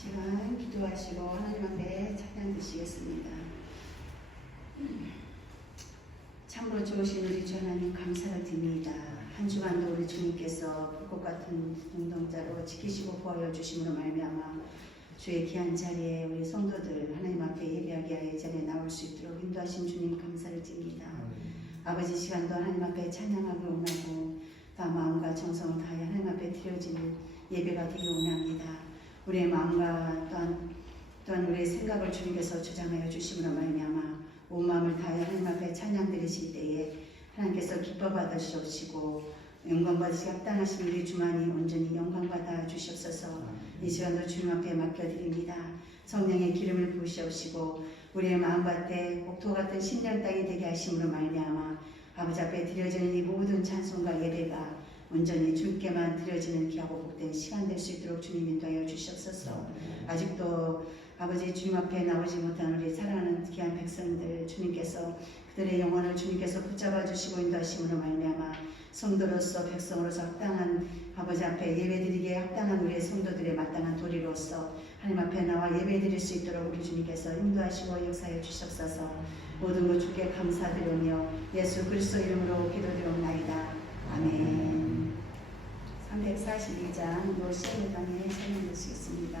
시간 기도하시고 하나님 앞에 찬양 드시겠습니다. 참으로 좋으신 우리 주 하나님 감사를 드립니다. 한 주간도 우리 주님께서 불꽃 같은 눈동자로 지키시고 보호하여 주심으로 말미암아 주의 귀한 자리에 우리 성도들 하나님 앞에 예배하게 하여 자리에 나올 수 있도록 인도하신 주님 감사를 드립니다. 아버지 시간도 하나님 앞에 찬양하기 원하고 다 마음과 정성을 다하여 하나님 앞에 드려지는 예배가 되기 원합니다. 우리의 마음과 또한 우리의 생각을 주님께서 주장하여 주심으로 말미암아 온 마음을 다하여 하나님 앞에 찬양 드리실 때에 하나님께서 기뻐 받으시옵시고 영광 받으시기 합당하신 우리 주만이 온전히 영광 받아 주시옵소서. 이 시간도 주님 앞에 맡겨드립니다. 성령의 기름을 부으시옵시고 우리의 마음밭에 옥토 같은 신령 땅이 되게 하심으로 말미암아 아버지 앞에 드려지는 이 모든 찬송과 예배가 온전히 주님께만 드려지는 귀하고 복된 시간 될 수 있도록 주님 인도하여 주시옵소서. 아직도 아버지 주님 앞에 나오지 못한 우리 사랑하는 귀한 백성들 주님께서 그들의 영혼을 주님께서 붙잡아 주시고 인도하심으로 말미암아 성도로서 백성으로서 합당한 아버지 앞에 예배드리기에 합당한 우리의 성도들의 마땅한 도리로서 하나님 앞에 나와 예배드릴 수 있도록 우리 주님께서 인도하시고 역사해 주시옵소서. 모든 것 주께 감사드리며 예수 그리스도 이름으로 기도드리옵나이다. 아멘. 342장 노시의 강에 찬양할 수 있습니다.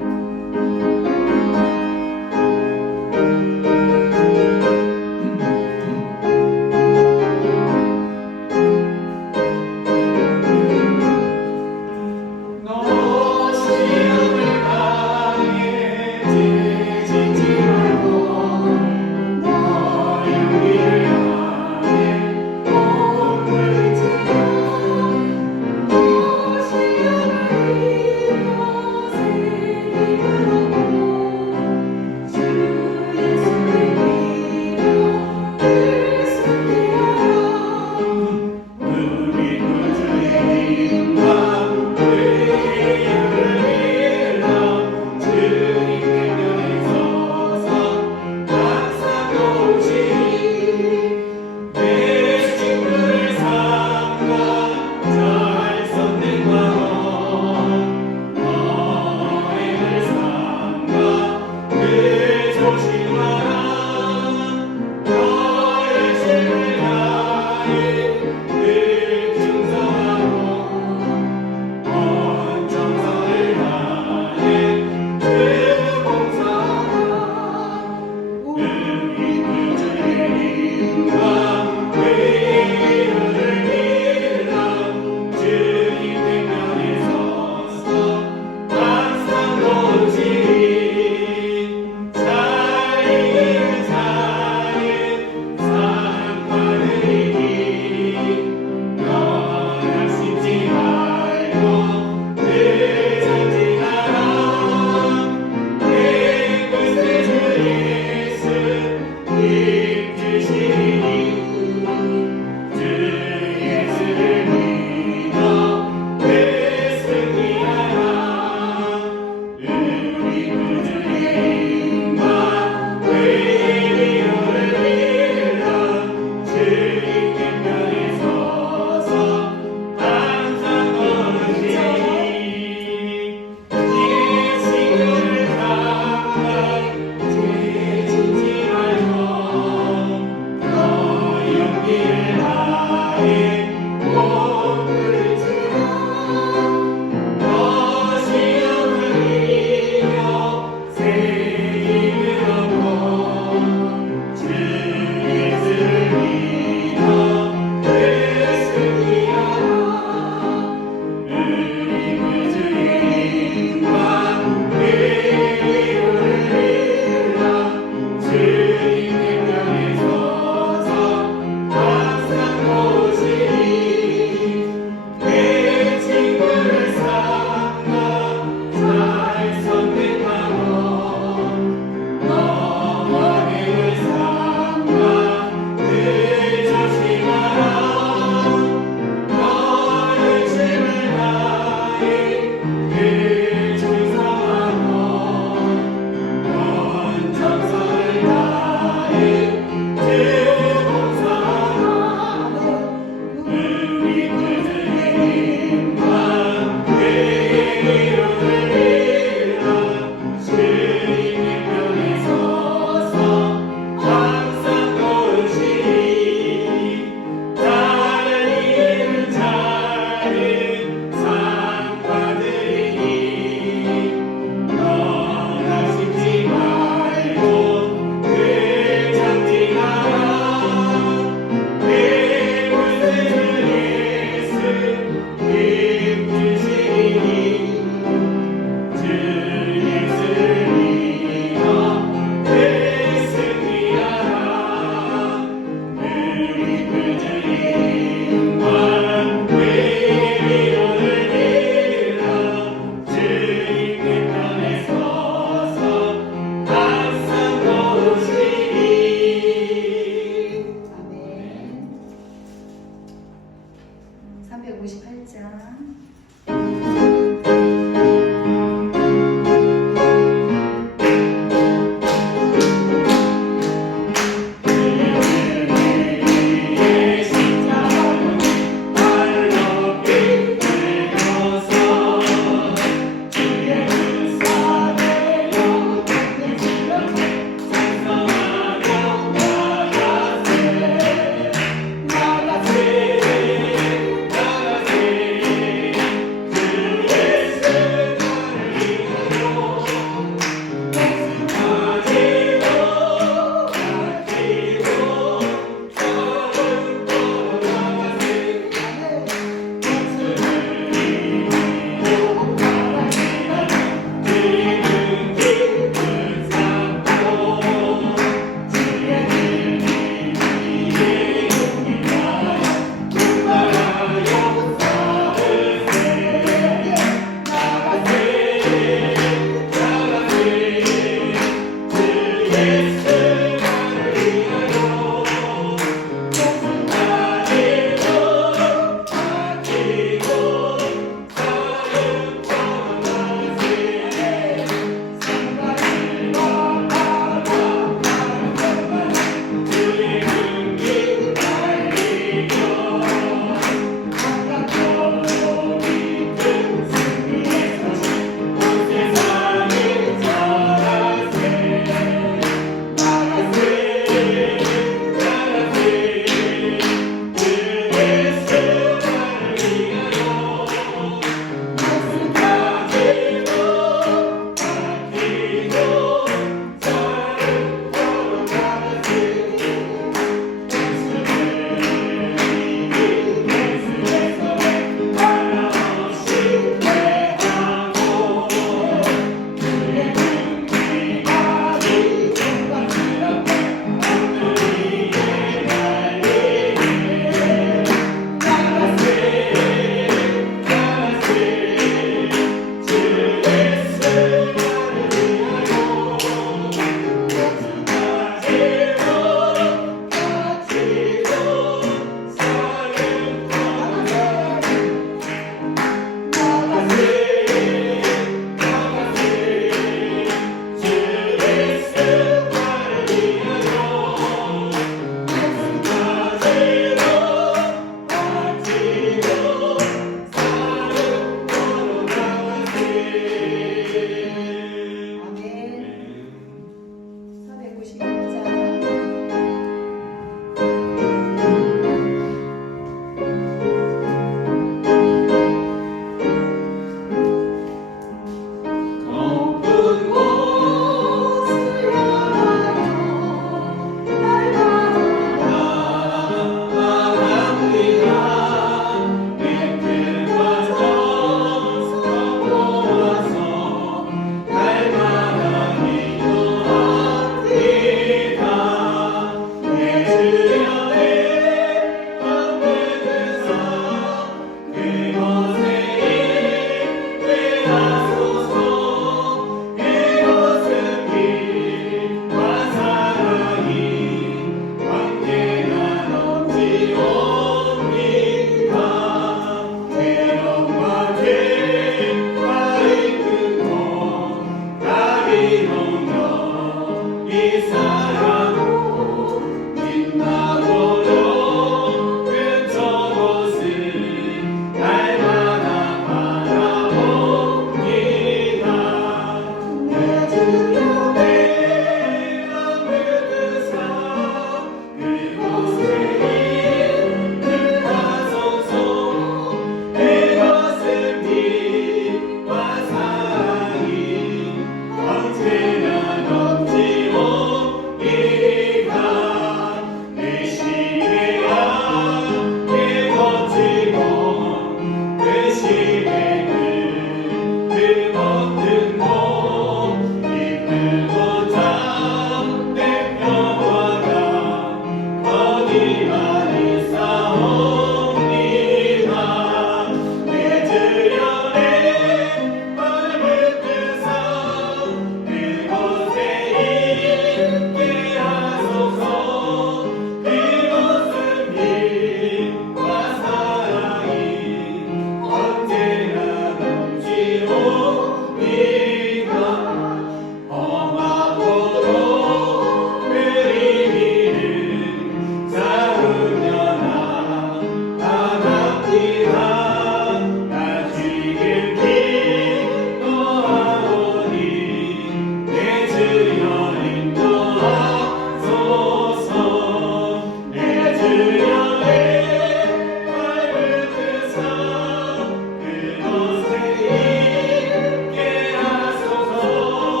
오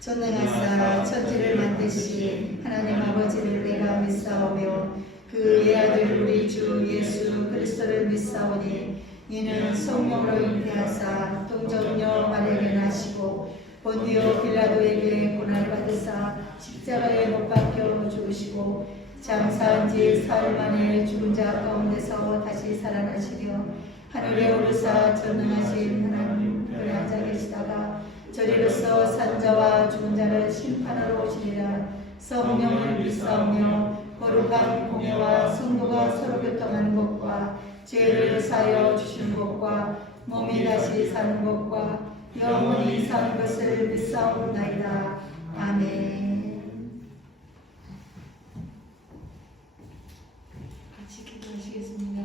전능하사 천지를 만드신 하나님 아버지를 내가 믿사오며 그 외아들 우리 주 예수 그리스도를 믿사오니 이는 성령으로 잉태하사 동정녀 마리아에게 나시고 본디오 빌라도에게 고난을 받으사 십자가에 못 박혀 죽으시고 장사한 지 사흘 만에 죽은 자 가운데서 다시 살아나시려 하늘에 오르사 전능하신 하나님을 앉아 계시다가 저리로서 산자와 죽은 자를 심판하러 오시리라. 성령을 믿사오며 거룩한 공예와 성도가 서로 교통하는 것과 죄를 사하여 주시는 것과 몸이 다시 사는 것과 영원히 사는 것을 믿사옵나이다. 아멘. 같이 기도하시겠습니다.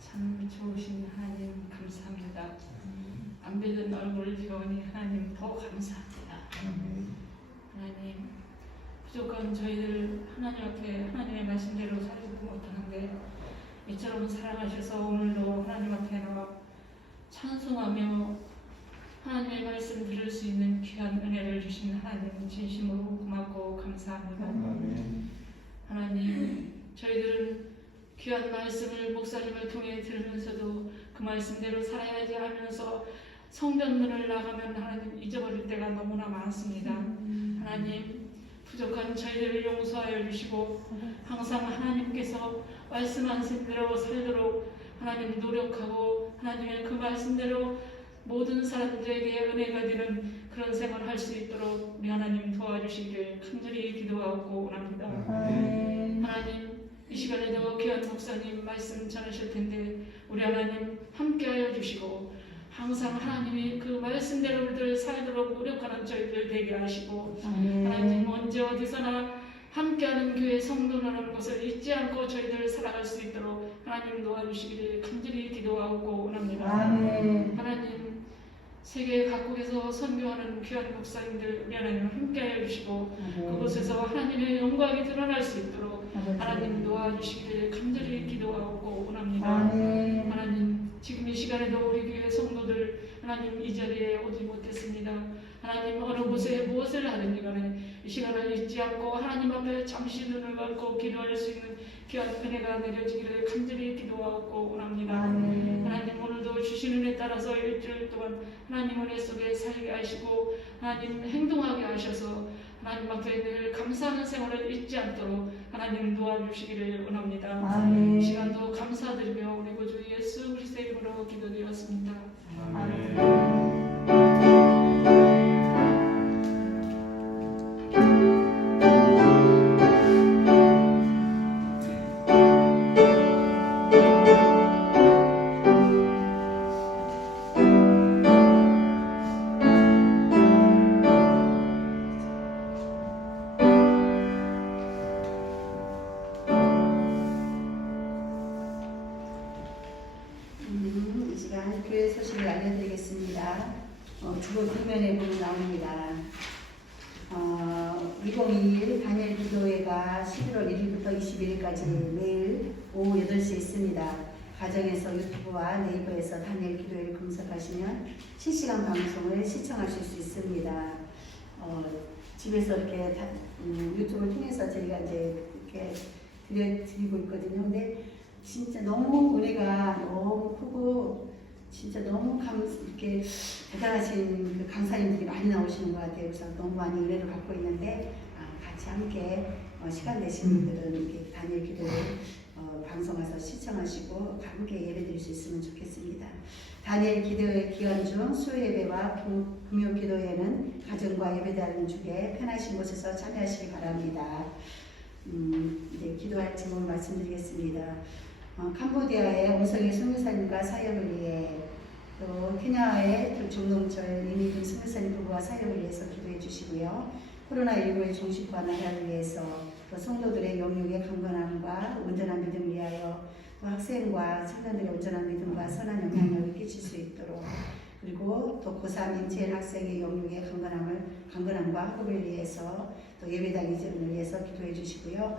참 좋으신 하나님 감사합니다. 안 뵙는 얼굴을 보니 하나님 더 감사합니다. 하나님 부족한 저희들 하나님 앞에 하나님의 말씀대로 살지 못하는데 이처럼 사랑하셔서 오늘도 하나님 앞에 나와 찬송하며 하나님의 말씀 들을 수 있는 귀한 은혜를 주신 하나님 진심으로 고맙고 감사합니다. 하나님 저희들은 귀한 말씀을 목사님을 통해 들으면서도 그 말씀대로 살아야지 하면서 성전문을 나가면 하나님 잊어버릴 때가 너무나 많습니다. 하나님 부족한 저희들을 용서하여 주시고 항상 하나님께서 말씀하신 대로 살도록 하나님 노력하고 하나님의 그 말씀대로 모든 사람들에게 은혜가 되는 그런 생활을 할 수 있도록 우리 하나님 도와주시기를 간절히 기도하고 원합니다. 하나님 이 시간에도 귀한 목사님 말씀 전하실 텐데 우리 하나님 함께하여 주시고 항상 하나님이 그 말씀대로들 살도록 노력하는 저희들 되게 하시고 하나님 언제 어디서나 함께하는 교회 성도라는 것을 잊지 않고 저희들 살아갈 수 있도록 하나님 도와주시기를 간절히 기도하고 원합니다. 하나님 세계 각국에서 선교하는 귀한 목사님들 우리 하나님 함께하여 주시고 그곳에서 하나님의 영광이 드러날 수 있도록 하나님 도와주시기를 간절히 기도하고 원합니다. 하나님 지금 이 시간에도 우리 교회 성도들 하나님 이 자리에 오지 못했습니다. 하나님 어느 곳에 무엇을 하든지 간에 이 시간을 잊지 않고 하나님 앞에 잠시 눈을 감고 기도할 수 있는 귀한 은혜가 내려지기를 간절히 기도하고 원합니다. 하나님 오늘도 주신 은혜 따라서 일주일 동안 하나님 은혜 속에 살게 하시고 하나님 행동하게 하셔서 하나님 앞에 늘 감사하는 생활을 잊지 않도록 하나님 도와주시기를 원합니다. 이 시간도 감사드리며 우리 구주 예수 그리스도의 이름으로 기도드렸습니다. 아멘. 알려드리겠습니다. 주로 뒷면에 보면 나옵니다. 2021 다니엘 기도회가 11월 1일부터 21일까지 매일 오후 8시에 있습니다. 가정에서 유튜브와 네이버에서 다니엘 기도회를 검색하시면 실시간 방송을 시청하실 수 있습니다. 집에서 이렇게 유튜브를 통해서 저희가 이제 이렇게 드리고 있거든요. 근데 진짜 너무 은혜가 너무 크고 진짜 너무 이렇게 대단하신 그 강사님들이 많이 나오시는 것 같아요. 그래서 너무 많이 은혜를 받고 있는데 같이 함께 시간 되신 분들은 이렇게 다니엘 기도를 방송 와서 시청하시고 함께 예배드릴 수 있으면 좋겠습니다. 다니엘 기도회 기간 중 수요예배와 금요 기도회는 가정과 예배드리는 중에 편하신 곳에서 참여하시기 바랍니다. 이제 기도할 제목을 말씀드리겠습니다. 캄보디아의 오성희 선교사님과 사역을 위해 또 케냐의 종농철 이미균 선교사님 부부와 사역을 위해서 기도해 주시고요. 코로나19의 종식과 나라를 위해서 또 성도들의 영육의 강건함과 온전한 믿음을 위하여 또 학생과 청년들의 온전한 믿음과 선한 영향력을 끼칠 수 있도록 그리고 또 고3 인체일 학생의 영육의 강건함과 학업을 위해서 또 예배당 이전을 위해서 기도해 주시고요.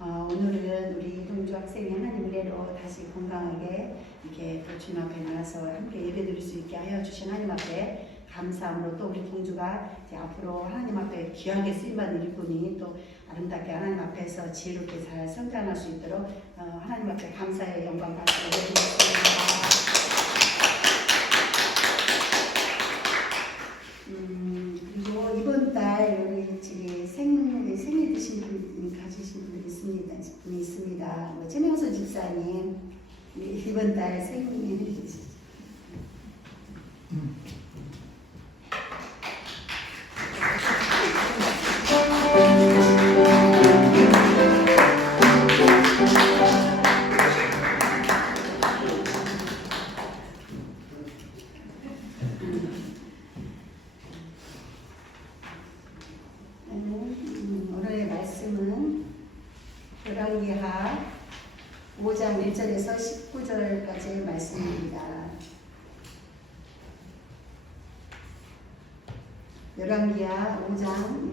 오늘은 우리 이동주 학생이 하나님 은혜로 다시 건강하게 이렇게 또 주님 앞에 나와서 함께 예배드릴 수 있게 하여 주신 하나님 앞에 감사함으로 또 우리 동주가 이제 앞으로 하나님 앞에 귀하게 쓰임받는 일꾼이 또 아름답게 하나님 앞에서 지혜롭게 잘 성장할 수 있도록 하나님 앞에 감사의 영광 받고 예배드리겠습니다. 그리고 이번 달 우리 집에 생일 드신 분 가지신 분이 있습니다. 최명수 집사님 이번 달 생일 오늘의 말씀은 열왕기하 5장 1절에서 19절까지의 말씀입니다. 열왕기하 5장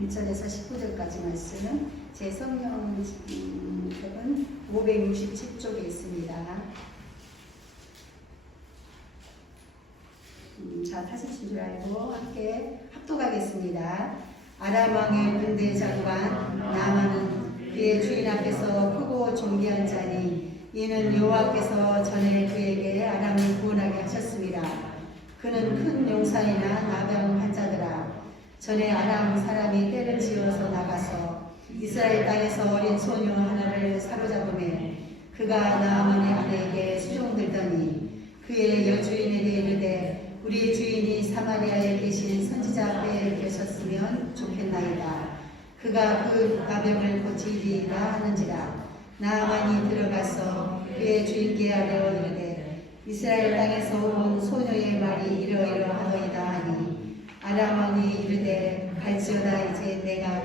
1절에서 19절까지 말씀은 제 성경책은 567쪽에 있습니다. 자, 타시신 줄 알고 함께 합독하겠습니다. 아람 왕의 군대 장관 나아만은 그의 주인 앞에서 크고 존귀한 자니 이는 여호와께서 전에 그에게 아람을 구원하게 하셨습니다. 그는 큰 용사이나 나병 환자더라. 전에 아람 사람이 떼를 지어서 나가서 이스라엘 땅에서 어린 소녀 하나를 사로잡음에 그가 나아만의 아내에게 수종들더니 그의 여주인에게 이르되 우리 주인이 사마리아에 계신 선지자 앞에 계셨으면 좋겠나이다. 그가 그 나병을 고치리라 하는지라. 나아만이 들어가서 그의 주인께 아뢰어 이르되 이스라엘 땅에서 온 소녀의 말이 이러이러하더이다 하니 아람 왕이 이르되 갈지어다. 이제 내가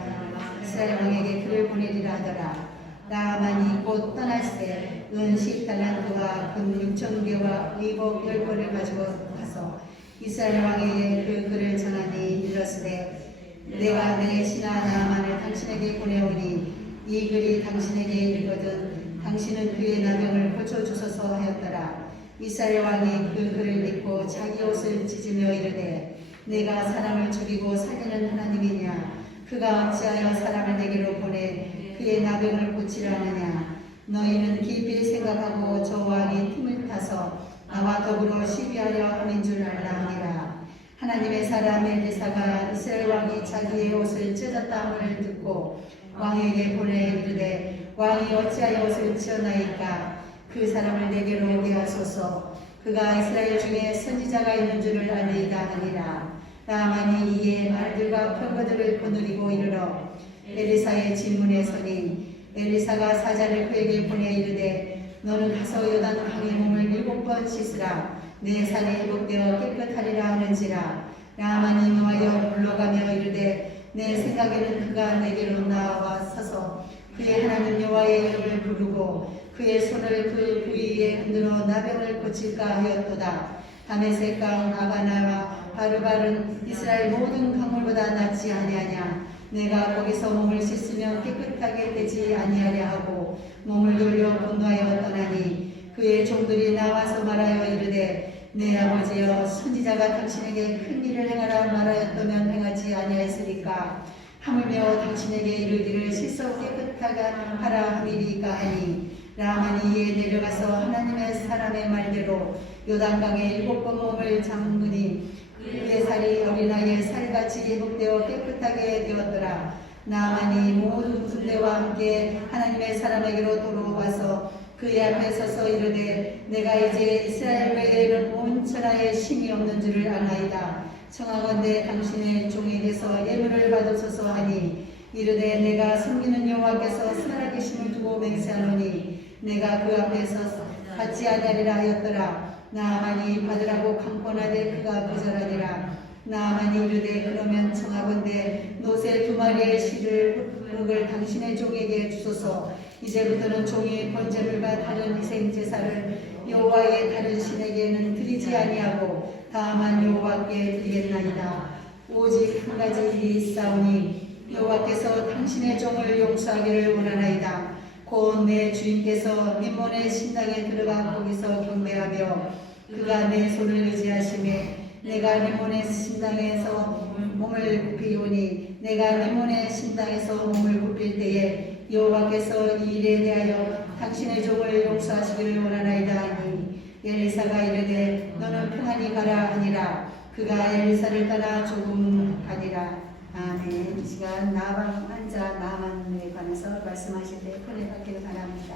이스라엘 왕에게 그를 보내리라 하더라. 나아만이 곧 떠날새 은 10달란트와 금 6,000개와 의복 10벌을 가지고 가서 이스라엘 왕에게 그 글을 전하니 이르시되 내가 내 신하 나아만을 당신에게 보내오니 이 글이 당신에게 이르거든 당신은 그의 나병을 고쳐주소서 하였더라. 이스라엘 왕이 그 글을 믿고 자기 옷을 찢으며 이르되 내가 사람을 죽이고 살리는 하나님이냐. 그가 어찌하여 사람을 내게로 보내 그의 나병을 고치려 하느냐. 너희는 깊이 생각하고 저 왕이 틈을 타서 나와 더불어 시비하려 하는 줄 알라 하니라. 하나님의 사람 엘리사가 이스라엘 왕이 자기의 옷을 찢었다함을 듣고 왕에게 보내 이르되 왕이 어찌하여 옷을 찢었나이까. 그 사람을 내게로 오게 하소서. 그가 이스라엘 중에 선지자가 있는 줄을 알리이다 하니라. 나아만이 이에 말들과 표거들을 거느리고 이르러 엘리사의 질문에 서니 엘리사가 사자를 그에게 보내 이르되 너는 가서 요단 강의 몸을 7번 씻으라. 내 살이 회복되어 깨끗하리라 하는지라. 나아만이 노하여 물러가며 이르되 내 생각에는 그가 내게로 나와 서서 그의 하나님 여호와의 이름을 부르고 그의 손을 그 부위에 흔들어 나병을 고칠까 하였도다. 다메섹 강 아바나와 바르바른 이스라엘 모든 강물보다 낫지 아니하냐. 내가 거기서 몸을 씻으면 깨끗하게 되지 아니하려 하고 몸을 돌려 분노하여 떠나니 그의 종들이 나와서 말하여 이르되 내 아버지여 선지자가 당신에게 큰 일을 행하라 말하였다면 행하지 아니하였으리까. 하물며 당신에게 이르기를 씻어 깨끗하게 하라 함이리까 하니 라만이 이에 내려가서 하나님의 사람의 말대로 요단강에 7번 몸을 잠그니 그의 살이 어린아이의 살같이 회복되어 깨끗하게 되었더라. 나만이 모든 군대와 함께 하나님의 사람에게로 돌아와서 그의 앞에 서서 이르되 내가 이제 이스라엘 외에는 온 천하에 신이 없는 줄을 아나이다. 청하건대 당신의 종에게서 예물을 받으소서 하니 이르되 내가 섬기는 여호와께서 살아계심을 두고 맹세하노니 내가 그 앞에서 받지 아니하리라 하였더라. 나아만이 받으라고 강권하되 그가 거절하니라. 나아만이 이르되 그러면 청하건대 노새 2마리의 실을 당신의 종에게 주소서. 이제부터는 종이 번제물과 다른 희생제사를 여호와의 다른 신에게는 드리지 아니하고 다만 여호와께 드리겠나이다. 오직 한 가지 일이 있사오니 여호와께서 당신의 종을 용서하기를 원하나이다. 곧 내 주인께서 림몬의 신당에 들어가 거기서 경배하며 그가 내 손을 의지하심에 내가 림몬의 신당에서 몸을 굽히오니 내가 림몬의 신당에서 몸을 굽힐 때에 여호와께서 이 일에 대하여 당신의 종을 용서하시기를 원하나이다 하니 엘리사가 이르되 너는 평안히 가라 하니라. 그가 엘리사를 따라 조금 가니라. 아멘. 이 시간 나방 환자 나만에 관해서 말씀하실 때 큰일 받기를 바랍니다.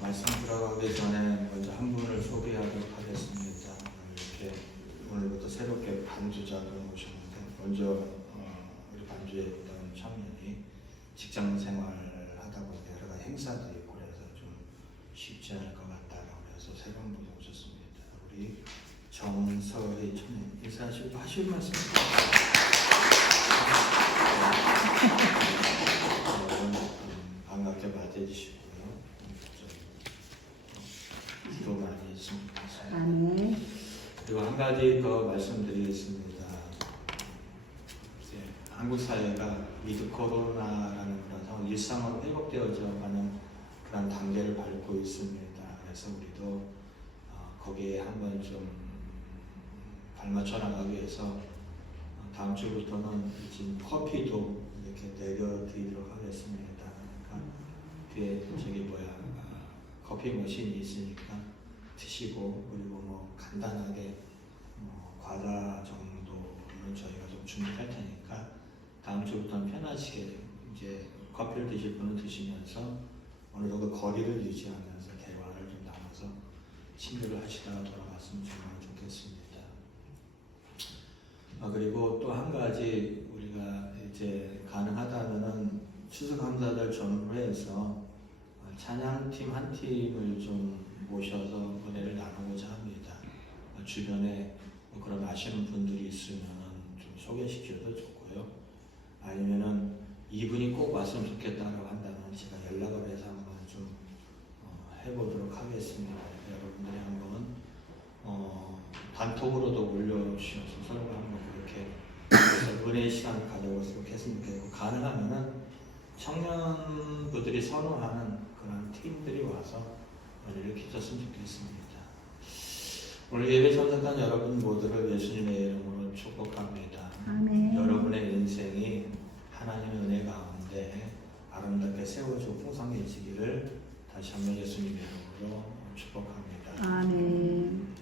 말씀 들어가기 전에 먼저 한 분을 소개하도록 하겠습니다. 이렇게 오늘부터 새롭게 반주자로 오셨는데 먼저 우리 반주에 있던 청년이 직장 생활을 하다 보니 여러 가지 행사도 있고 그래서 좀 쉽지 않을 것 같다라고 해서 새로운 분이 오셨습니다. 우리 정서희 청년 인사하시고 하실 말씀 반갑게 맞이해 주시고요. 기도 많이 했으면 좋겠습니다. 아멘. 그리고 한 가지 더 말씀드리겠습니다. 한국 사회가 위드 코로나라는 그런 상황, 일상으로 회복되어져 가는 그런 단계를 밟고 있습니다. 그래서 우리도 거기에 한번 좀 발맞춰 나가기 위해서 다음 주부터는 지금 커피도 이렇게 내려드리도록 하겠습니다. 그러니까 뒤에 커피 머신이 있으니까 드시고 그리고 뭐 간단하게 과자 정도는 저희가 좀 준비할 테니까 다음 주부터는 편하시게 이제 커피를 드실 분은 드시면서 어느 정도 거리를 유지하면서 대화를 좀 나눠서 친교를 하시다가 돌아갔으면 정말 좋겠습니다. 그리고 또 한 가지 우리가 이제 가능하다면은 추수감사절 전후회에서 찬양팀 한 팀을 좀 모셔서 은혜를 나누고자 합니다. 주변에 그런 아시는 분들이 있으면 좀 소개시켜도 좋고요. 아니면은 이분이 꼭 왔으면 좋겠다라고 한다면 제가 연락을 해서 한번 좀 해보도록 하겠습니다. 여러분들이 한번 단톡으로도 올려주셔서 서로가 한번 그렇게 그래서 은혜의 시간을 가져보도록 했으면 좋겠고 가능하면은 청년부들이 선호하는 그런 팀들이 와서 은혜를 끼쳤으면 좋겠습니다. 오늘 예배 참석한 여러분 모두를 예수님의 이름으로 축복합니다. 아멘. 여러분의 인생이 하나님의 은혜 가운데 아름답게 세워지고 풍성해지기를 다시 한번 예수님의 이름으로 축복합니다. 아멘.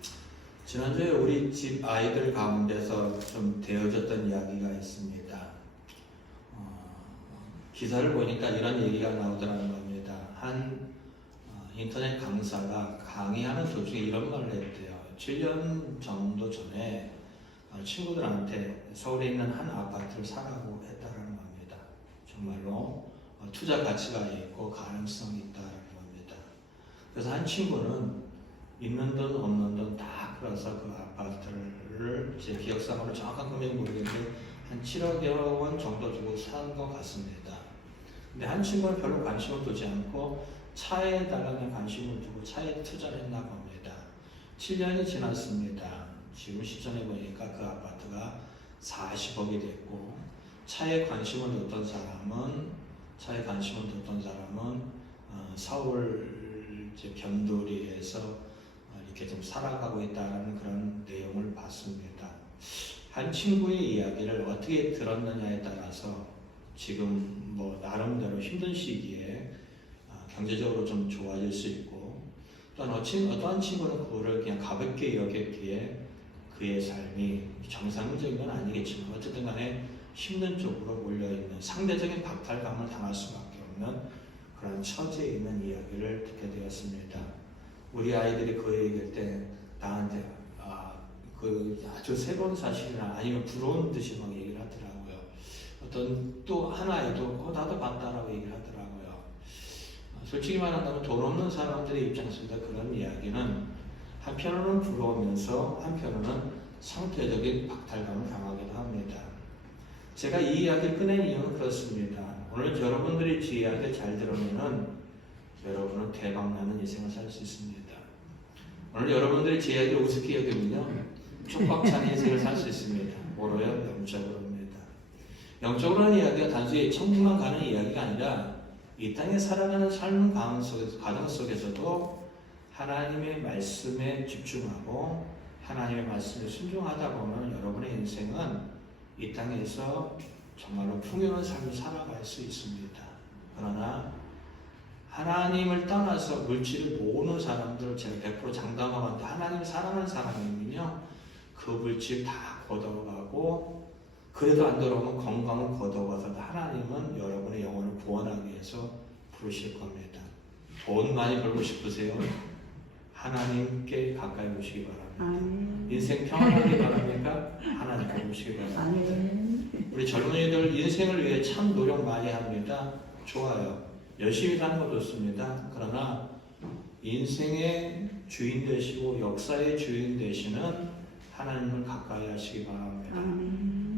지난주에 우리 집 아이들 가운데서 좀 되어졌던 이야기가 있습니다. 기사를 보니까 이런 얘기가 나오더라는 겁니다. 한 인터넷 강사가 강의하는 도중에 이런 말을 했대요. 7년 정도 전에 친구들한테 서울에 있는 한 아파트를 사라고 했다라는 겁니다. 정말로 투자 가치가 있고 가능성이 있다라는 겁니다. 그래서 한 친구는 있는 돈 없는 돈 다 끌어서 그 아파트를 제 기억상으로 정확한 금액은 모르겠는데 한 7억여 원 정도 주고 산 것 같습니다. 근데 한 친구는 별로 관심을 두지 않고 차에다가 그냥 관심을 두고 차에 투자를 했나 봅니다. 7년이 지났습니다. 지금 시점에 보니까 그 아파트가 40억이 됐고, 차에 관심을 뒀던 사람은 서울 이제 변두리에서 이렇게 좀 살아가고 있다는 그런 내용을 봤습니다. 한 친구의 이야기를 어떻게 들었느냐에 따라서 지금 뭐 나름대로 힘든 시기에 경제적으로 좀 좋아질 수 있고, 또한 어떠한 친구는 그거를 그냥 가볍게 여겼기에 그의 삶이 정상적인 건 아니겠지만 어쨌든 간에 힘든 쪽으로 몰려있는 상대적인 박탈감을 당할 수밖에 없는 그런 처지에 있는 이야기를 듣게 되었습니다. 우리 아이들이 그 얘기할 때 나한테 그 아주 새로운 사실이나 아니면 부러운 듯이 막 얘기를 하더라고요. 어떤 또 한 아이도 나도 봤다라고 얘기를 하더라고요. 솔직히 말한다면 돈 없는 사람들의 입장에서 그런 이야기는 한편으로는 부러우면서 한편으로는 상대적인 박탈감을 당하기도 합니다. 제가 이 이야기를 꺼낸 이유는 그렇습니다. 오늘 여러분들이 제 이야기를 잘 들으면은 여러분은 대박나는 인생을 살 수 있습니다. 오늘 여러분들이 제 이야기를 우습게 여기면요, 촉박찬 인생을 살 수 있습니다. 뭐로요? 영적으로입니다. 영적으로는 이야기가 단순히 천국만 가는 이야기가 아니라 이 땅에 살아가는 삶 과정 속에서도 하나님의 말씀에 집중하고 하나님의 말씀에 순종하다 보면 여러분의 인생은 이 땅에서 정말로 풍요로운 삶을 살아갈 수 있습니다. 그러나 하나님을 떠나서 물질을 모으는 사람들을 제가 100% 장담하고 하나님을 사랑하는 사람이면요, 그 물질 다 걷어가고 그래도 안 돌아오면 건강을 걷어가서 하나님은 여러분의 영혼을 구원하기 위해서 부르실 겁니다. 돈 많이 벌고 싶으세요? 하나님께 가까이 오시기 바랍니다. 인생 평안하기 바랍니까? 하나님께 오시기 바랍니다. 우리 젊은이들 인생을 위해 참 노력 많이 합니다. 좋아요. 열심히 사는 것도 좋습니다. 그러나 인생의 주인 되시고 역사의 주인 되시는 하나님을 가까이 하시기 바랍니다.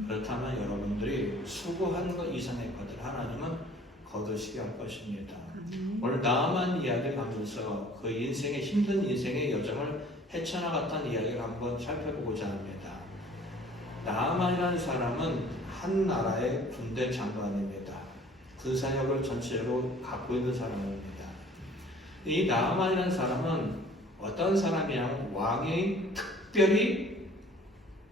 그렇다면 여러분들이 수고한 것 이상의 것을 하나님은 거두시게 할 것입니다. 오늘 나아만 이야기를 하면서 그 인생의 힘든 인생의 여정을 헤쳐나갔던 이야기를 한번 살펴보고자 합니다. 나아만이라는 사람은 한 나라의 군대 장관입니다. 군사력을 전체로 갖고 있는 사람입니다. 이 나아만이라는 사람은 어떤 사람이냐면 왕이 특별히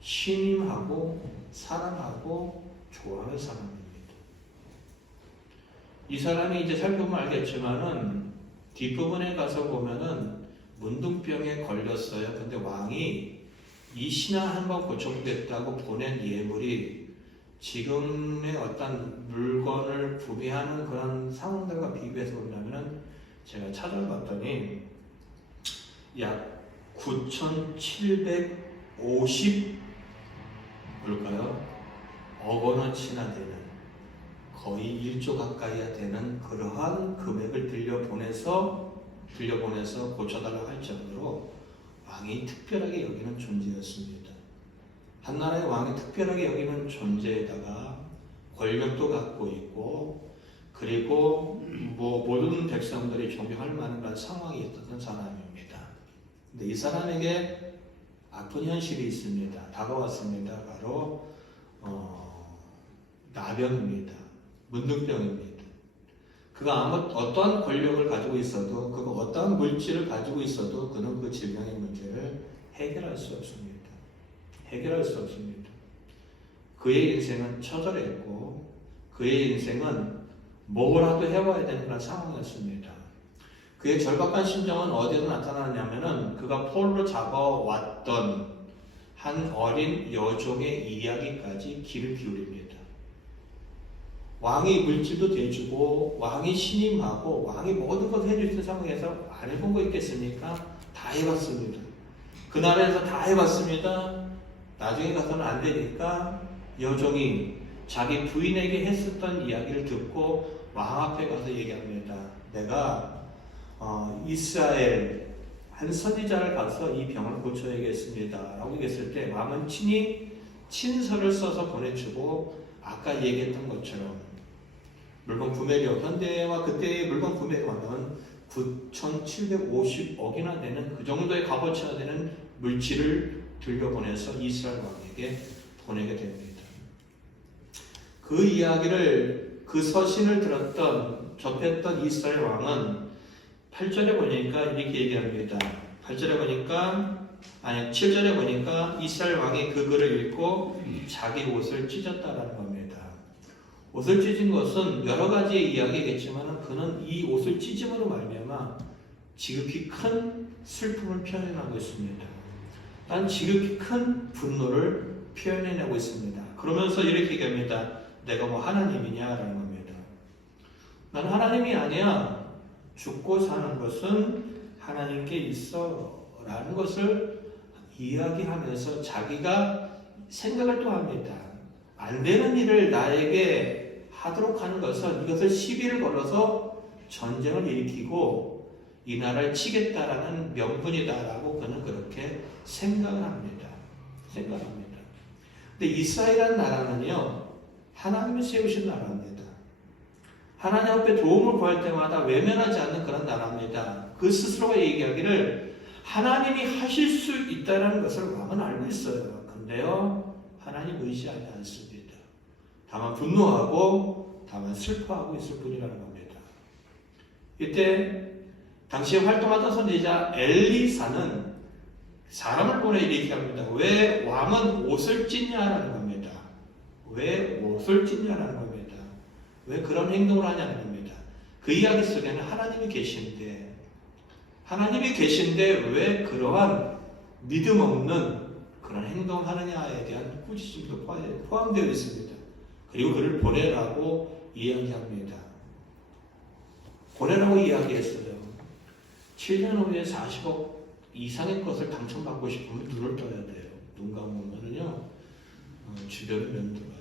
신임하고 사랑하고 좋아하는 사람입니다. 이 사람이 이제 살펴보면 알겠지만은 뒷부분에 가서 보면은 문둥병에 걸렸어요. 근데 왕이 이 신앙 한번 고쳐보겠다고 보낸 예물이 지금의 어떤 물건을 구매하는 그런 상황들과 비교해서 보면은 제가 찾아봤더니 약 9,750 뭘까요? 억 원어치나 되는 거의 1조 가까이야 되는 그러한 금액을 들려보내서 고쳐달라고 할 정도로 왕이 특별하게 여기는 존재였습니다. 한 나라의 왕이 특별하게 여기는 존재에다가 권력도 갖고 있고 그리고 뭐 모든 백성들이 존경할 만한 그런 상황이 있었던 사람입니다. 근데 이 사람에게 아픈 현실이 있습니다. 다가왔습니다. 바로 나병입니다. 문둥병입니다. 그가 어떠한 권력을 가지고 있어도, 그가 어떠한 물질을 가지고 있어도 그는 그 질병의 문제를 해결할 수 없습니다. 해결할 수 없습니다. 그의 인생은 처절했고 그의 인생은 뭐라도 해와야 되는 그런 상황이었습니다. 그의 절박한 심정은 어디서 나타나냐면은 그가 포로로 잡아왔던 한 어린 여종의 이야기까지 귀를 기울입니다. 왕이 물질도 대주고 왕이 신임하고 왕이 모든 것을 해줄 수 있는 상황에서 안 해본 거 있겠습니까? 다 해봤습니다. 그 나라에서 다 해봤습니다. 나중에 가서는 안 되니까 여종이 자기 부인에게 했었던 이야기를 듣고 왕 앞에 가서 얘기합니다. 내가 이스라엘 한 선지자를 가서 이 병을 고쳐야겠습니다 라고 얘기했을 때 왕은 친히 친서를 써서 보내주고 아까 얘기했던 것처럼 물건 구매력, 현대와 그때의 물건 구매력은 9,750억이나 되는 그 정도의 값어치가 되는 물질을 들려보내서 이스라엘 왕에게 보내게 됩니다. 그 이야기를, 그 서신을 접했던 이스라엘 왕은 8절에 보니까 이렇게 얘기합니다. 8절에 보니까, 7절에 보니까 이스라엘 왕이 그 글을 읽고 자기 옷을 찢었다라는 겁니다. 옷을 찢은 것은 여러 가지의 이야기겠지만 그는 이 옷을 찢음으로 말미암아 지극히 큰 슬픔을 표현하고 있습니다. 난 지극히 큰 분노를 표현해내고 있습니다. 그러면서 이렇게 얘기합니다. 내가 뭐 하나님이냐라는 겁니다. 난 하나님이 아니야. 죽고 사는 것은 하나님께 있어 라는 것을 이야기하면서 자기가 생각을 또 합니다. 안 되는 일을 나에게 하도록 하는 것은 이것을 시비를 걸어서 전쟁을 일으키고 이 나라를 치겠다라는 명분이다라고 그는 그렇게 생각을 합니다. 근데 이스라엘이라는 나라는요, 하나님이 세우신 나라입니다. 하나님 앞에 도움을 구할 때마다 외면하지 않는 그런 나라입니다. 그 스스로가 얘기하기를 하나님이 하실 수 있다는 것을 왕은 알고 있어요. 근데요, 하나님 의지하지 않습니다. 다만 분노하고 다만 슬퍼하고 있을 뿐이라는 겁니다. 이때 당시에 활동하던 선지자 엘리사는 사람을 보내 이렇게 합니다. 왜 왕은 옷을 찢냐라는 겁니다. 왜 옷을 찢냐라는 겁니다. 왜 그런 행동을 하냐는 겁니다. 그 이야기 속에는 하나님이 계신데 왜 그러한 믿음 없는 그런 행동을 하느냐에 대한 꾸짖음도 포함되어 있습니다. 그리고 그를 보내라고 이야기합니다. 보내라고 이야기했어요. 7년 후에 40억 이상의 것을 당첨받고 싶으면 눈을 떠야 돼요. 눈 감으면은요, 주변을 면들어요.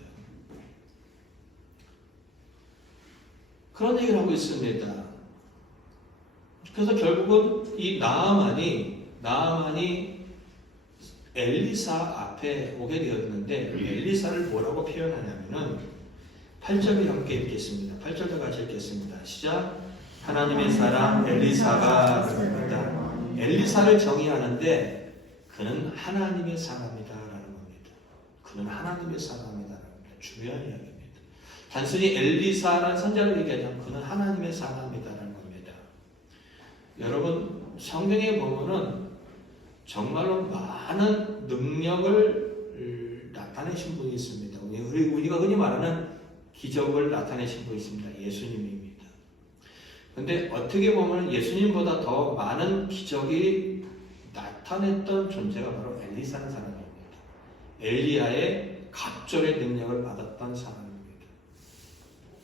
그런 얘기를 하고 있습니다. 그래서 결국은 이 나아만이 엘리사 앞에 오게 되었는데 엘리사를 뭐라고 표현하냐면은 8절을 함께 읽겠습니다. 8절도 같이 읽겠습니다. 시작. 하나님의 사람 엘리사가 그럽니다. 엘리사를 정의하는데 그는 하나님의 사람이다라는 겁니다. 그는 하나님의 사람이다라는 겁니다. 중요한 이야기입니다. 단순히 엘리사라는 선자를 얘기하자면 그는 하나님의 사람이다라는 겁니다. 여러분, 성경에 보면은 정말로 많은 능력을 나타내신 분이 있습니다. 우리가 흔히 말하는 기적을 나타내신 분이 있습니다. 예수님입니다. 근데 어떻게 보면 예수님보다 더 많은 기적이 나타냈던 존재가 바로 엘리사라는 사람입니다. 엘리야의 갑절의 능력을 받았던 사람입니다.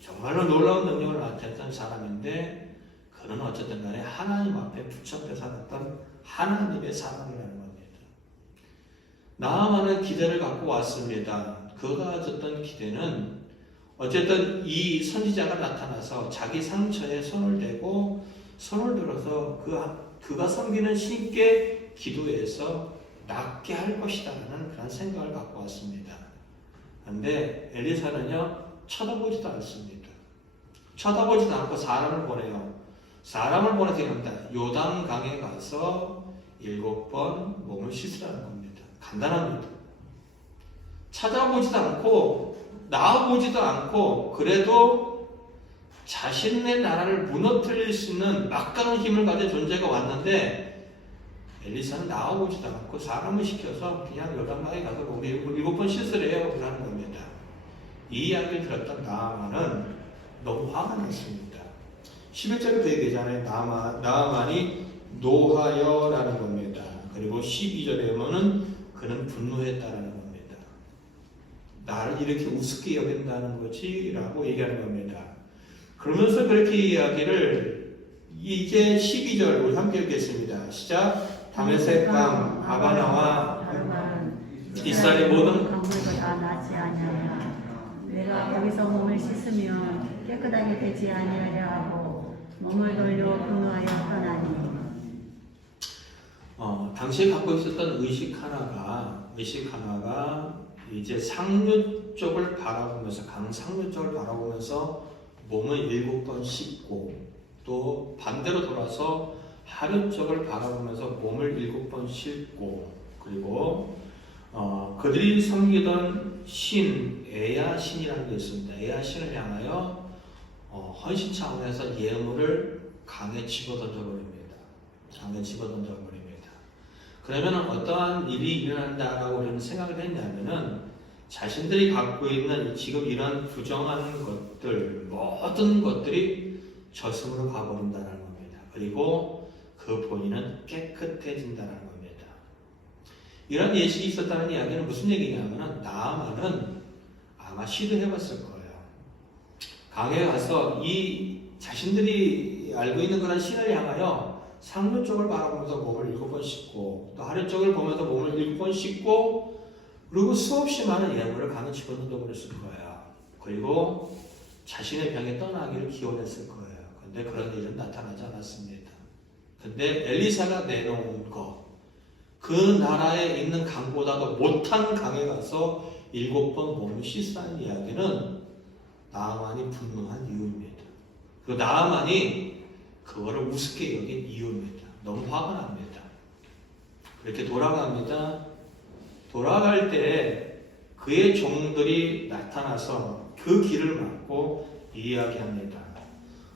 정말로 놀라운 능력을 나타냈던 사람인데 그는 어쨌든 간에 하나님 앞에 붙잡혀 살았던 하나님의 사람이라는 겁니다. 나아만은 기대를 갖고 왔습니다. 그가 가졌던 기대는 어쨌든 이 선지자가 나타나서 자기 상처에 손을 대고 손을 들어서 그가 섬기는 신께 기도해서 낫게 할 것이다라는 그런 생각을 갖고 왔습니다. 그런데 엘리사는요, 쳐다보지도 않습니다. 쳐다보지도 않고 사람을 보내요. 사람을 보내서 합니다. 요단강에 가서 7번 몸을 씻으라는 겁니다. 간단합니다. 찾아보지도 않고 나와보지도 않고 그래도 자신의 나라를 무너뜨릴 수 있는 막강한 힘을 가진 존재가 왔는데 엘리사는 나와보지도 않고 사람을 시켜서 그냥 요단강에 가서 몸을 7번 씻으래요. 그러는 겁니다. 이 이야기를 들었던 나아만은 너무 화가 났습니다. 11절에 그 얘기잖아요. 나아만이 노하여라는 겁니다. 그리고 12절에 보면은 그는 분노했다라는 겁니다. 나를 이렇게 우습게 여긴다는 거지 라고 얘기하는 겁니다. 그러면서 그렇게 이야기를 이제 12절 우리 함께 읽겠습니다. 시작. 다메섹 강 아바나와 이스라엘의 모든 강물보다 낫지 아니하냐. 내가 거기서 몸을 씻으면 깨끗하게 되지 아니하려 하고 몸을 돌려 분노하여 떠나니. 당시에 갖고 있었던 의식 하나가 이제 상류 쪽을 바라보면서 강 상류 쪽을 바라보면서 몸을 7번 씻고 또 반대로 돌아서 하늘 쪽을 바라보면서 몸을 7번 씻고 그리고 그들이 섬기던 신 에야 신이라는 게 있습니다. 에야 신을 향하여 헌신 차원에서 예물을 강에 집어던져 버립니다. 강에 집어던져 버립니다. 그러면 어떠한 일이 일어난다라고 우리는 생각을 했냐면은 자신들이 갖고 있는 지금 이런 부정한 것들 모든 것들이 저승으로 가버린다는 겁니다. 그리고 그 본인은 깨끗해진다는 겁니다. 이런 예식이 있었다는 이야기는 무슨 얘기냐면은 나아만은 아마 시도해봤을 거예요. 강에 가서 이 자신들이 알고 있는 그런 신을 향하여 상류 쪽을 바라보면서 몸을 7번 씻고 또 하늘 쪽을 보면서 몸을 7번 씻고 그리고 수없이 많은 예물을 강에 집어넣어 버렸을 거예요. 그리고 자신의 병에 떠나기를 기원했을 거예요. 근데 그런 일은 나타나지 않았습니다. 근데 엘리사가 내놓은 거, 그 나라에 있는 강보다도 못한 강에 가서 7번 몸을 씻으라는 이야기는 나아만이 분노한 이유입니다. 그 나아만이 그거를 우습게 여긴 이유입니다. 너무 화가 납니다. 그렇게 돌아갑니다. 돌아갈 때 그의 종들이 나타나서 그 길을 막고 이야기합니다.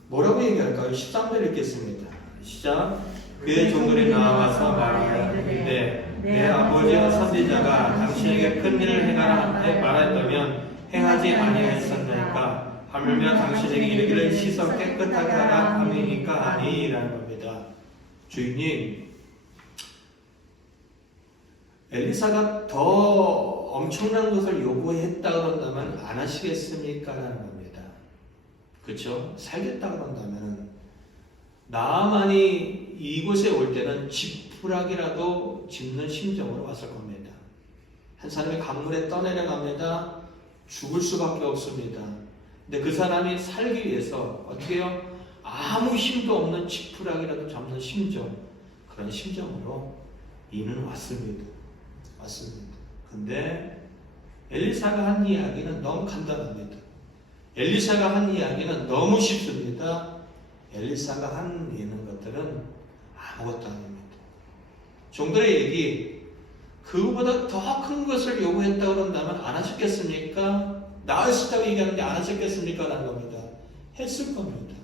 뭐라고 얘기할까요? 13절 읽겠습니다. 시작. 그의 종들이 나와서 말하되 내 아버지와 선지자가 당신에게 큰 일을 행하라 말했다면 행하지 아니하였었나이까 하물며 당신에게 이르기를 씻어 깨끗하게 하라 함이니까 아니라는 겁니다. 주인님, 엘리사가 더 엄청난 것을 요구했다 그런다면 안 하시겠습니까? 라는 겁니다. 그렇죠? 살겠다 그런다면 나아만이 이곳에 올 때는 지푸라기라도 짚는 심정으로 왔을 겁니다. 한 사람이 강물에 떠내려갑니다. 죽을 수밖에 없습니다. 근데 그 사람이 살기 위해서 어떻게 해요? 아무 힘도 없는 지푸라기라도 잡는 심정, 그런 심정으로 이는 왔습니다. 근데 엘리사가 한 이야기는 너무 간단합니다. 엘리사가 한 이야기는 너무 쉽습니다. 엘리사가 한 있는 것들은 아무것도 아닙니다. 종들의 얘기, 그거보다 더 큰 것을 요구했다 그런다면 안 하셨겠습니까? 나으시다고 얘기하는데 안 하셨겠습니까? 라는 겁니다. 했을 겁니다.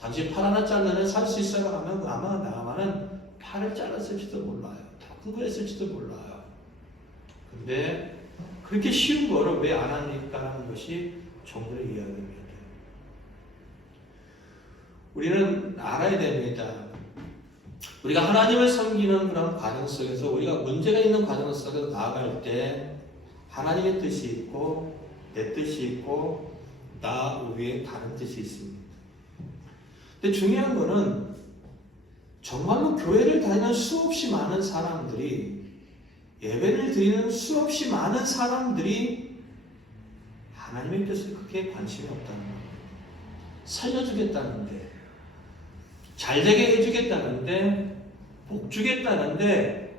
당신 팔 하나 잘라내 살 수 있어요? 하면 아마 나아만은 팔을 잘랐을지도 몰라요. 더 큰 거 했을지도 몰라요. 근데 그렇게 쉬운 거를 왜 안 합니까? 라는 것이 종들의 이야기입니다. 우리는 알아야 됩니다. 우리가 하나님을 섬기는 그런 과정 속에서 우리가 문제가 있는 과정 속에서 나아갈 때 하나님의 뜻이 있고 내 뜻이 있고 나 위에 다른 뜻이 있습니다. 근데 중요한 거는 정말로 교회를 다니는 수없이 많은 사람들이 예배를 드리는 수없이 많은 사람들이 하나님의 뜻에 크게 관심이 없다는 거예요. 살려주겠다는데 잘되게 해주겠다는데 복 주겠다는데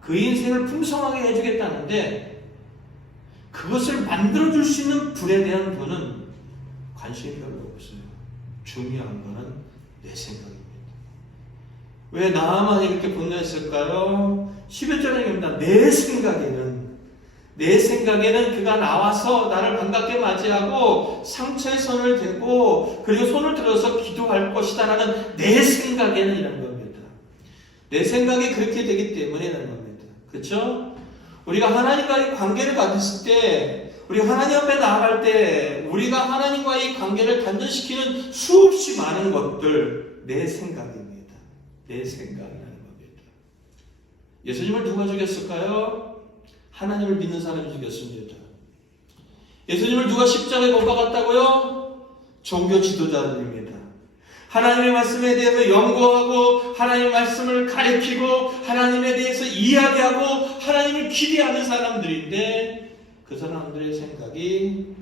그 인생을 풍성하게 해주겠다는데 그것을 만들어줄 수 있는 분에 대한 분은 관심이 별로 없어요. 중요한 거는 내 생각입니다. 왜 나만 이렇게 분노했을까요? 11절에 얘기합니다. 내 생각에는 그가 나와서 나를 반갑게 맞이하고 상처에 손을 대고 그리고 손을 들어서 기도할 것이다 라는 내 생각에는 이라는 겁니다. 내 생각이 그렇게 되기 때문에 라는 겁니다. 그렇죠? 우리가 하나님과의 관계를 가졌을 때 우리가 하나님 앞에 나아갈 때 우리가 하나님과의 관계를 단절시키는 수없이 많은 것들 내 생각입니다. 내 생각이라는 겁니다. 예수님을 누가 죽였을까요? 하나님을 믿는 사람이 죽였습니다. 예수님을 누가 십자가에 못 박았다고요? 종교 지도자들입니다. 하나님의 말씀에 대해서 연구하고 하나님의 말씀을 가르치고 하나님에 대해서 이야기하고 하나님을 기대하는 사람들인데 그 사람들의 생각이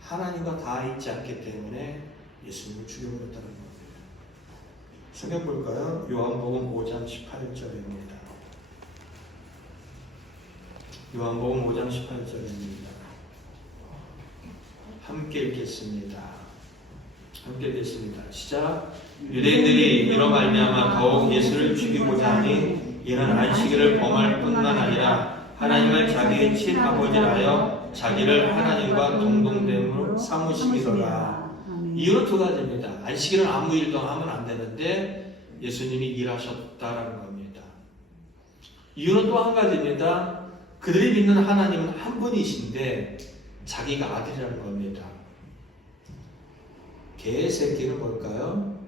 하나님과 다 있지 않기 때문에 예수님을 죽여버렸다는 겁니다. 성경 볼까요? 요한복음 5장 18절입니다. 요한복음 5장 18절입니다. 함께 읽겠습니다. 함께 읽겠습니다. 시작. 유대인들이 이로 말미암아 더욱 예수를 죽이고자 하니 이는 안식일을 범할 뿐만 아니라 하나님을 자기의 친아버지라 하여 자기를 하나님과 동등됨으로 삼으심이더라. 이유는 두 가지입니다. 안식일은 아무 일도 하면 안 되는데 예수님이 일하셨다라는 겁니다. 이유는 또 한 가지입니다. 그들이 믿는 하나님은 한 분이신데 자기가 아들이라는 겁니다. 개의 새끼는 뭘까요?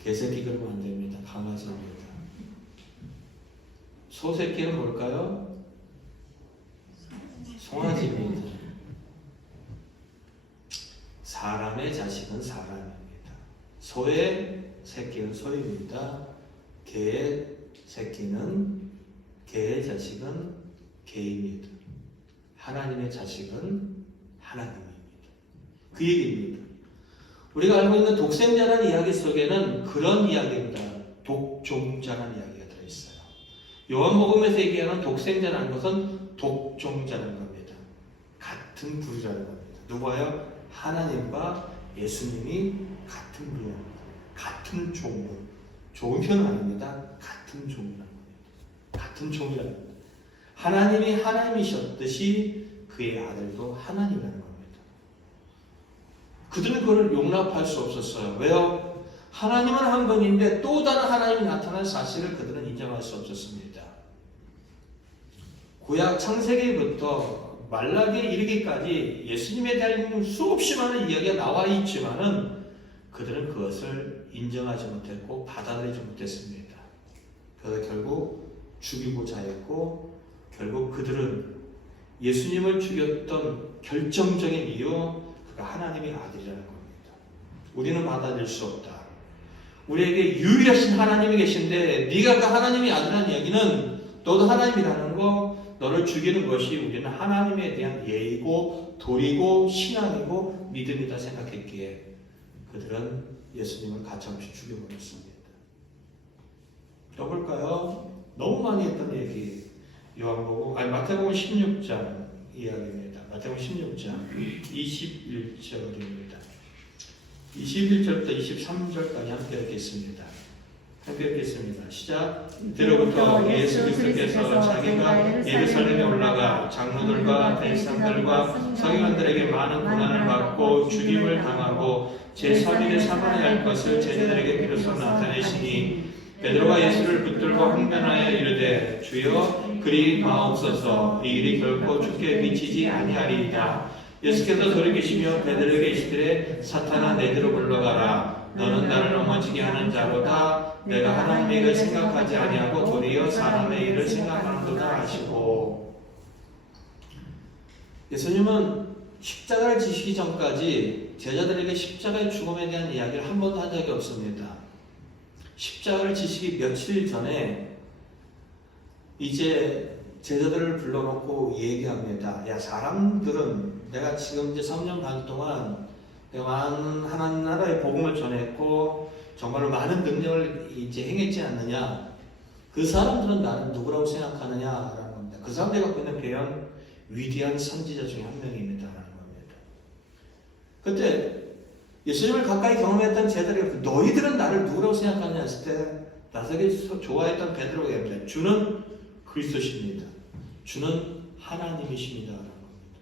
개새끼 그러면 안 됩니다. 강아지입니다. 소 새끼는 뭘까요? 송아지입니다. 사람의 자식은 사람입니다. 소의 새끼는 소입니다. 개의 새끼는 개의 자식은 개입니다. 하나님의 자식은 하나님입니다. 그 얘기입니다. 우리가 알고 있는 독생자라는 이야기 속에는 그런 이야기입니다. 독종자라는 이야기가 들어있어요. 요한복음에서 얘기하는 독생자라는 것은 독종자라는 겁니다. 같은 부류라는 겁니다. 누구예요? 하나님과 예수님이 같은 부류입니다. 같은 종류. 좋은 표현은 아닙니다. 같은 종류라는 겁니다. 같은 종류라는 겁니다. 하나님이 하나님이셨듯이 그의 아들도 하나님이라는 겁니다. 그들은 그걸 용납할 수 없었어요. 왜요? 하나님은 한 분인데 또 다른 하나님이 나타난 사실을 그들은 인정할 수 없었습니다. 구약 창세기부터 말라기에 이르기까지 예수님에 대한 수없이 많은 이야기가 나와 있지만은 그들은 그것을 인정하지 못했고 받아들이지 못했습니다. 그래서 결국 죽이고자 했고 결국 그들은 예수님을 죽였던 결정적인 이유 그가 하나님의 아들이라는 겁니다. 우리는 받아들일 수 없다. 우리에게 유일하신 하나님이 계신데 네가 그 하나님의 아들이라는 얘기는 너도 하나님이라는 거 너를 죽이는 것이 우리는 하나님에 대한 예의고 도리고 신앙이고 믿음이다 생각했기에 그들은 예수님을 가차없이 죽여버렸습니다. 또 볼까요? 너무 많이 했던 얘기 마태복음 16장 이야기입니다. 마태복음 16장 21절입니다. 21절부터 23절까지 함께 읽겠습니다. 시작. 이때로부터 예수 그리스도께서 자기가 예루살렘에 올라가 장로들과 대제사장들과 서기관들에게 많은 고난을 받고 죽임을 당하고 제3일에 사망해야 할 것을 제자들에게 비로소 나타내시니 베드로가 예수를 붙들고 항변하여 이르되 주여 그리 마옵소서 이 일이 결코 주께 미치지 아니하리이다. 예수께서 돌이키시며 베드로에게 이르시되 사탄아 내게로 물러가라. 너는 나를 넘어지게 하는 자로다. 내가 하나님의 일을 생각하지 아니하고 도리어 사람의 일을 생각하는도다 하시고. 예수님은 십자가를 지시기 전까지 제자들에게 십자가의 죽음에 대한 이야기를 한 번도 한 적이 없습니다. 십자가를 지시기 며칠 전에 이제 제자들을 불러놓고 얘기합니다. 야, 사람들은 내가 지금 이제 3년 반 동안 내가 많은 하나님 나라의 복음을 전했고 정말로 많은 능력을 이제 행했지 않느냐. 그 사람들은 나를 누구라고 생각하느냐라는 겁니다. 그 사람들이 갖고 있는 배경 위대한 선지자 중에 한 명입니다라는 겁니다. 그때 예수님을 가까이 경험했던 제자들이 너희들은 나를 누구라고 생각하느냐 했을 때 나서기 좋아했던 베드로가 얘기합니다. 주는 그리스도십니다. 주는 하나님이십니다. 라는 겁니다.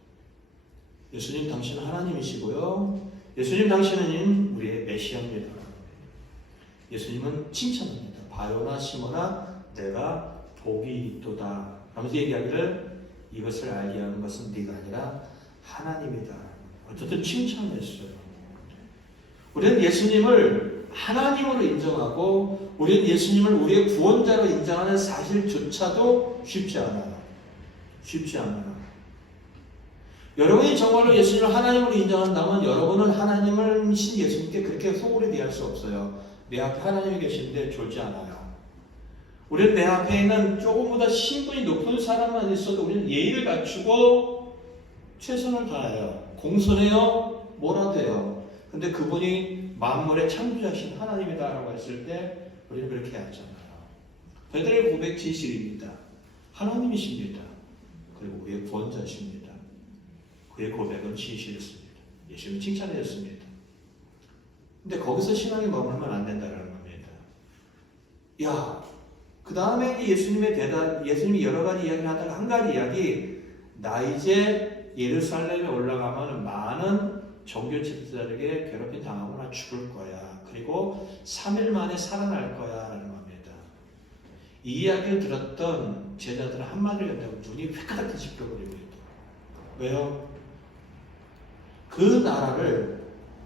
예수님 당신은 하나님이시고요. 예수님 당신은 우리의 메시아입니다. 라는 겁니다. 예수님은 칭찬합니다. 바요나 시모나 내가 복이 있도다. 하면서 얘기하기를 이것을 알게 하는 것은 네가 아니라 하나님이다. 어쨌든 칭찬했어요. 우리는 예수님을 하나님으로 인정하고 우리는 예수님을 우리의 구원자로 인정하는 사실조차도 쉽지 않아요. 쉽지 않아요. 여러분이 정말로 예수님을 하나님으로 인정한다면 여러분은 하나님을 신 예수님께 그렇게 소홀히 대할 수 없어요. 내 앞에 하나님이 계신데 졸지 않아요. 우리는 내 앞에 있는 조금보다 신분이 높은 사람만 있어도 우리는 예의를 갖추고 최선을 다해요. 공손해요. 뭐라도 해요. 근데 그분이 만물의 창조자신 하나님이다라고 했을 때 우리는 그렇게 하잖아요. 베드로의 고백 진실입니다. 하나님이십니다. 그리고 우리의 구원자십니다. 그의 고백은 진실했습니다. 예수님이 칭찬하셨습니다. 근데 거기서 신앙이 머물면 안 된다는 겁니다. 야, 그 다음에 예수님의 대답, 예수님이 여러 가지 이야기를 하다가 한 가지 이야기, 나 이제 예루살렘에 올라가면 많은 종교 지도자에게 괴롭힘 당하고 나 죽을 거야. 그리고 3일 만에 살아날 거야. 라는 겁니다. 이 이야기를 들었던 제자들은 한마디를 한다고 눈이 휘까닥 뒤집혀버리고 있다. 왜요? 그 나라를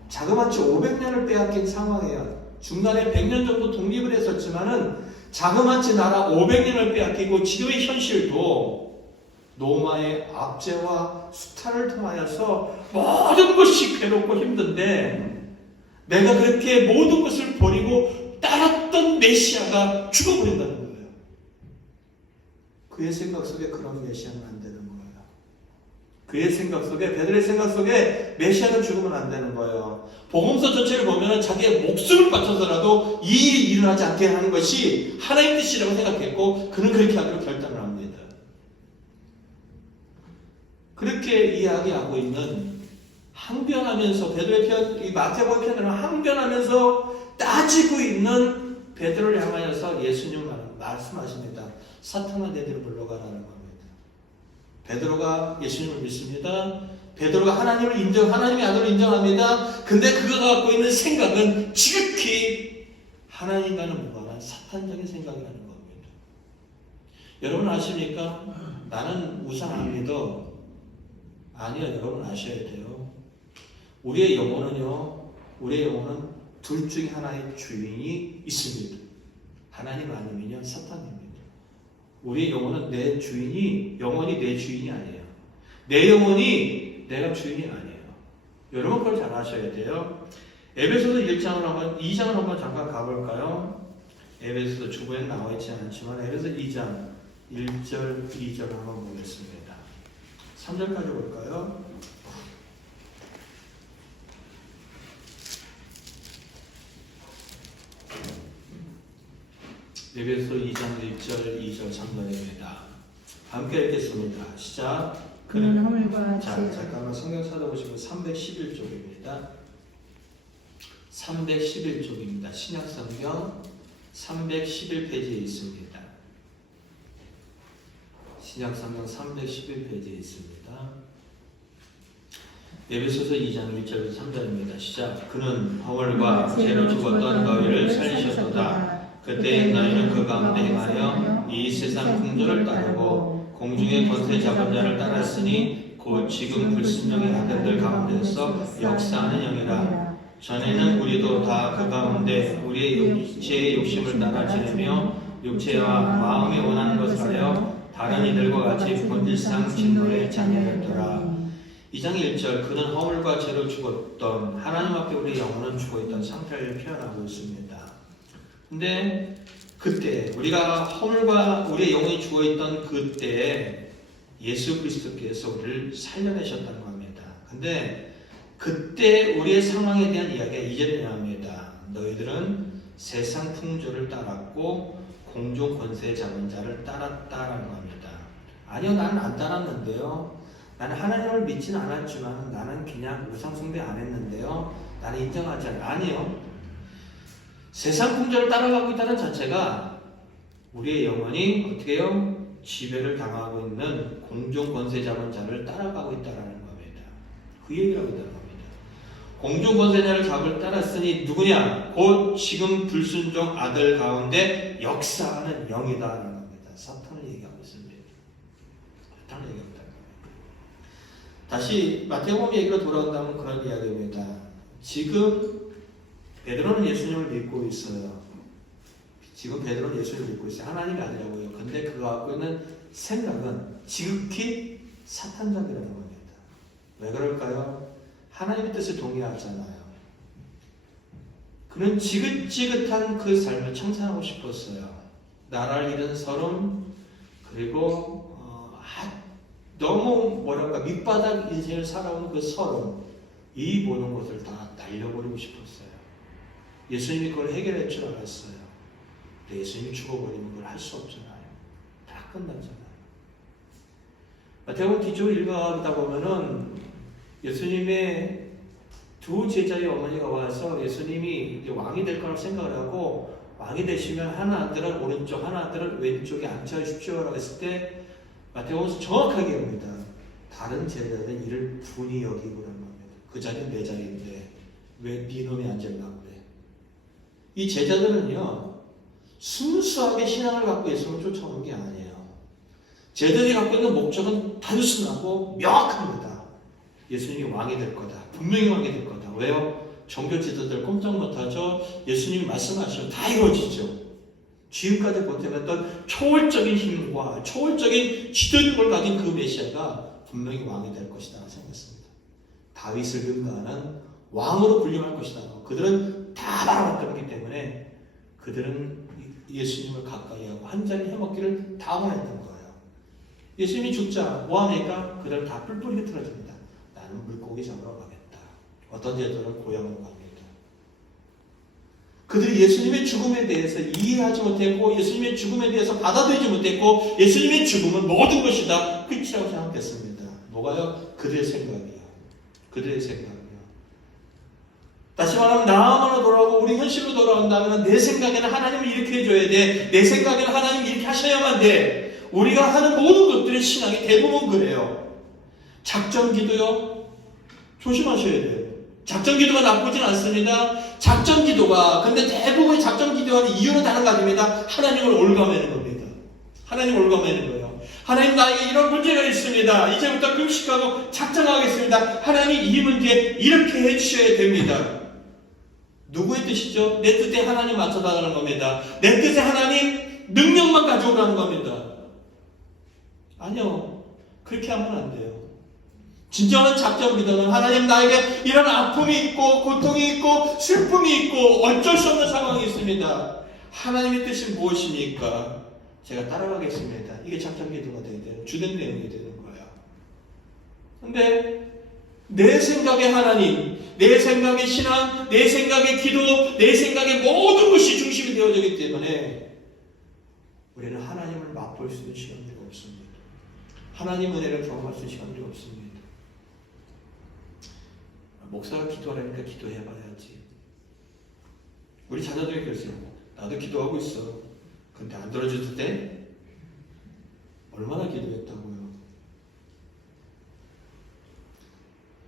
자그마치 500년을 빼앗긴 상황이에요. 중간에 100년 정도 독립을 했었지만은 자그마치 나라 500년을 빼앗기고 지금의 현실도 로마의 압제와 수탈을 통하여서 모든 것이 괴롭고 힘든데 내가 그렇게 모든 것을 버리고 따랐던 메시아가 죽어버린다는 거예요. 그의 생각 속에 그런 메시아는 안 되는 거예요. 그의 생각 속에, 베드로의 생각 속에 메시아는 죽으면 안 되는 거예요. 복음서 전체를 보면 자기의 목숨을 바쳐서라도 이 일이 일어나지 않게 하는 것이 하나님 뜻이라고 생각했고 그는 그렇게 하기로 결단을 합니다. 그렇게 이야기하고 있는 항변하면서 베드로의 편, 이 마태복음 편으로 항변하면서 따지고 있는 베드로를 향하여서 예수님 말씀하십니다. 사탄아 내들을 물러가라는 겁니다. 베드로가 예수님을 믿습니다. 베드로가 하나님을 하나님의 아들을 인정합니다. 근데 그가 갖고 있는 생각은 지극히 하나님과는 무관한 사탄적인 생각이라는 겁니다. 여러분 아십니까? 나는 우상 안 믿어. 아니요, 여러분 아셔야 돼요. 우리의 영혼은 둘 중에 하나의 주인이 있습니다. 하나님 아니면요, 사탄입니다. 우리의 영혼은 영혼이 내 주인이 아니에요. 내 영혼이 내가 주인이 아니에요. 여러분 그걸 잘 아셔야 돼요. 에베소서 2장을 한번 잠깐 가볼까요? 에베소서 주보에 나와 있지 않지만 에베소 2장 1절, 2절 한번 보겠습니다. 3절까지 볼까요? 에베소 2장 1절, 2절, 3절입니다. 함께 읽겠습니다. 시작. 그는 허물과 잠깐만 성경 찾아보시고 311쪽입니다. 311쪽입니다. 신약성경 311페이지에 있습니다. 신약성경 311페이지에 있습니다. 에베소서 2장 1절에서 3절입니다. 시작. 그는 허물과 죄로 죽었던 너희를 살리셨도다. 그때 너희는 그 가운데 행하여 이 세상 풍조를 따르고 공중의 권세 잡은 자를 따랐으니 곧 지금 불순종의 아들들 가운데서 역사하는 영이라. 전에는 우리도 다 그 가운데 우리의 육체의 욕심을 따라 지내며 육체와 마음이 원하는 것을 하여 다른 이들과 같이 본질상 진노의 자녀였더라. 2장 1절 그는 허물과 죄로 죽었던 하나님 앞에 우리 영혼은 죽어있던 상태를 표현하고 있습니다. 근데 그때 우리가 허물과 우리의 영혼이 죽어있던 그때에 예수 그리스도께서 우리를 살려내셨다는 겁니다. 근데 그때 우리의 상황에 대한 이야기가 2절에 나옵니다. 너희들은 세상 풍조를 따랐고 공중 권세 잡은 자를 따랐다라는 겁니다. 아니요, 나는 안 따랐는데요. 나는 하나님을 믿지는 않았지만 나는 그냥 우상 숭배 안 했는데요. 나는 인정하지 않아요. 아니요. 세상 풍조를 따라가고 있다는 자체가 우리의 영혼이 어떻게 해요? 지배를 당하고 있는 공중 권세 잡은 자를 따라가고 있다는 겁니다. 그 얘기를 하고 있다는 겁니다. 공중 권세자를 잡을 따랐으니 누구냐? 곧 지금 불순종 아들 가운데 역사하는 영이다라는 겁니다. 사탄을 얘기하고 있습니다. 사탄을 얘기하고 있다는 겁니다. 다시 마태복음 얘기로 돌아온다면 그런 이야기입니다. 지금 베드로는 예수님을 믿고 있어요. 지금 베드로는 예수님을 믿고 있어요. 하나님이 아니라고요. 근데 그가 갖고 있는 생각은 지극히 사탄적이라는 겁니다. 왜 그럴까요? 하나님의 뜻을 동의하잖아요. 그는 지긋지긋한 그 삶을 청산하고 싶었어요. 나라를 잃은 서름, 그리고 너무 밑바닥 인생을 살아온 그 서름, 이 모든 것을 다 날려버리고 싶었어요. 예수님이 그걸 해결할 줄 알았어요. 근데 예수님이 죽어버리면 그걸 할 수 없잖아요. 다 끝났잖아요. 마태복음 뒤쪽을 읽어가다 보면은 예수님의 두 제자의 어머니가 와서 예수님이 이제 왕이 될 거라고 생각을 하고 왕이 되시면 하나들은 오른쪽, 하나들은 왼쪽에 앉혀주십시오라고 했을 때 마태복음에서 정확하게 합니다. 다른 제자들은 이를 분이 여기고 그런 겁니다. 그 자리는 내 자리인데 왜 네 놈이 앉으려고 그래? 이 제자들은요 순수하게 신앙을 갖고 예수님을 쫓아오는 게 아니에요. 제자들이 갖고 있는 목적은 단순하고 명확합니다. 예수님이 왕이 될 거다. 분명히 왕이 될 거다. 왜요? 종교 지도자들 꼼짝 못하죠. 예수님이 말씀하시면 다 이루어지죠. 지금까지 보태냈던 초월적인 힘과 초월적인 지도력을 가진 그 메시아가 분명히 왕이 될 것이다 생각했습니다. 다윗을 능가하는 왕으로 군림할 것이다. 그들은 다 바라봤기 때문에 그들은 예수님을 가까이 하고 한 잔 해먹기를 다 원했던 거예요. 예수님이 죽자 뭐합니까? 그들은 다 뿔뿔이 흩어집니다. 나는 물고기 잡으러 가겠다. 어떤 제자들은 고향으로 갑니다. 그들이 예수님의 죽음에 대해서 이해하지 못했고 예수님의 죽음에 대해서 받아들이지 못했고 예수님의 죽음은 모든 것이다. 끝이라고 생각했습니다. 뭐가요? 그들의 생각이요. 그들의 생각이요. 다시 말하면 나만으로 돌아오고 우리 현실로 돌아온다면 내 생각에는 하나님을 이렇게 해줘야 돼. 내 생각에는 하나님이 이렇게 하셔야만 돼. 우리가 하는 모든 것들의 신앙이 대부분 그래요. 작전 기도요. 조심하셔야 돼요. 작전 기도가 나쁘진 않습니다. 작전 기도가 근데 대부분의 작전 기도하는 이유는 단 한 가지입니다. 하나님을 올가매는 겁니다. 하나님을 올가매는 거예요. 하나님 나에게 이런 문제가 있습니다. 이제부터 금식하고 작정하겠습니다. 하나님 이 문제 이렇게 해주셔야 됩니다. 누구의 뜻이죠? 내 뜻에 하나님 맞춰달라는 겁니다. 내 뜻에 하나님 능력만 가져오라는 겁니다. 아니요. 그렇게 하면 안 돼요. 진정한 작전 기도는 하나님 나에게 이런 아픔이 있고 고통이 있고 슬픔이 있고 어쩔 수 없는 상황이 있습니다. 하나님의 뜻이 무엇입니까? 제가 따라가겠습니다. 이게 작전 기도가 되야 되는 주된 내용이 되는 거예요. 근데 내 생각의 하나님, 내 생각의 신앙, 내 생각의 기도, 내 생각의 모든 것이 중심이 되어지기 때문에 우리는 하나님을 맛볼 수 있는 시간이 없습니다. 하나님 은혜를 경험할 수 있는 시간이 없습니다. 목사가 기도하라니까 기도해봐야지. 우리 자녀들이 그랬어요. 나도 기도하고 있어. 근데 안 들어줄 때 얼마나 기도했다고요.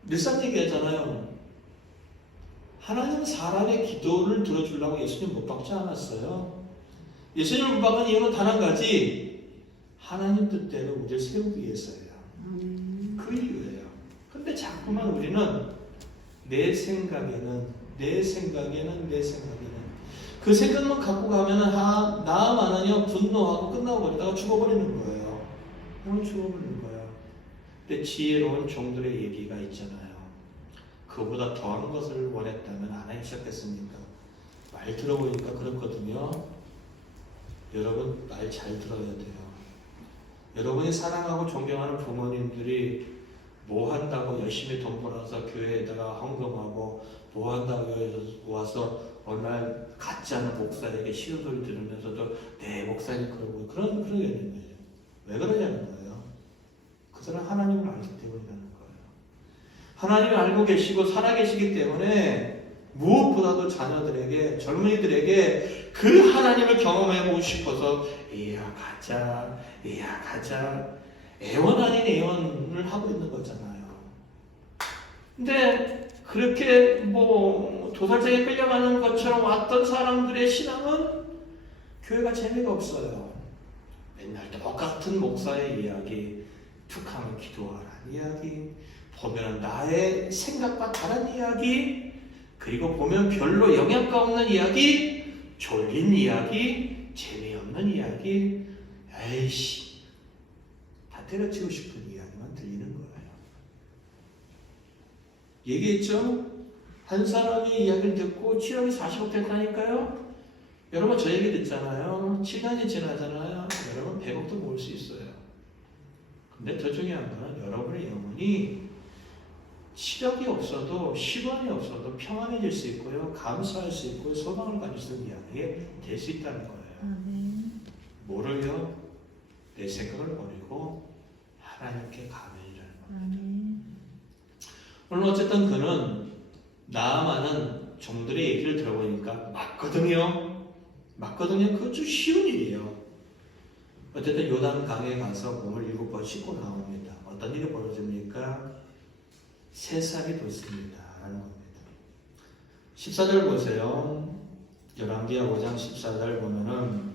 늘상 얘기하잖아요. 하나님은 사람의 기도를 들어주려고 예수님 못 박지 않았어요. 예수님을 못 박은 이유는 단 한 가지. 하나님 뜻대로 우리를 세우기 위해서예요. 그 이유예요. 근데 자꾸만 우리는 내 생각에는 그 생각만 갖고 가면은 나만은요 분노하고 끝나고 버리다가 죽어버리는 거예요. 그럼 죽어버리는 거예요. 근데 지혜로운 종들의 얘기가 있잖아요. 그보다 더한 것을 원했다면 안 하기 시작했습니까? 말 들어보니까 그렇거든요. 여러분 말 잘 들어야 돼요. 여러분이 사랑하고 존경하는 부모님들이 뭐 한다고 열심히 돈 벌어서 교회에다가 헌금하고 뭐 한다고 와서 어느 날 같지 않은 목사에게 시은 소리 들으면서도 내 목사님 그러고 그런 게 있는 거예요. 왜 그러냐는 거예요. 그 사람 하나님을 알기 때문이라는 거예요. 하나님을 알고 계시고 살아계시기 때문에 무엇보다도 자녀들에게 젊은이들에게 그 하나님을 경험해보고 싶어서 이야 가자 애원 아닌 애원을 하고 있는 거잖아요. 근데 그렇게 뭐 도살장에 끌려가는 것처럼 왔던 사람들의 신앙은 교회가 재미가 없어요. 맨날 똑같은 목사의 이야기, 툭 하면 기도하라는 이야기, 보면 나의 생각과 다른 이야기, 그리고 보면 별로 영향가 없는 이야기, 졸린 이야기, 재미없는 이야기, 에이씨 다 때려치고 싶은 이야기만 들리는 거예요. 얘기했죠? 한 사람이 이야기를 듣고 치료이 40억 됐다니까요? 여러분 저 얘기 듣잖아요. 7년이 지나잖아요. 여러분 100억도 모을 수 있어요. 근데 더 중요한 건 여러분의 영혼이 시력이 없어도 10원이 없어도 평안해질 수 있고요. 감사할 수 있고 소망을 가질 수 있는 이야기가 될 수 있다는 거예요. 뭐를요? 내 생각을 버리고 하나님께 감해이라는 겁니다. 오늘 어쨌든 그는 나아만은 종들의 얘기를 들어보니까 맞거든요. 그거 좀 쉬운 일이에요. 어쨌든 요단 강에 가서 몸을 7번 씻고 나옵니다. 어떤 일이 벌어집니까? 새살이 돋습니다. 라는 겁니다. 14절 보세요. 열왕기하 5장 14절 보면은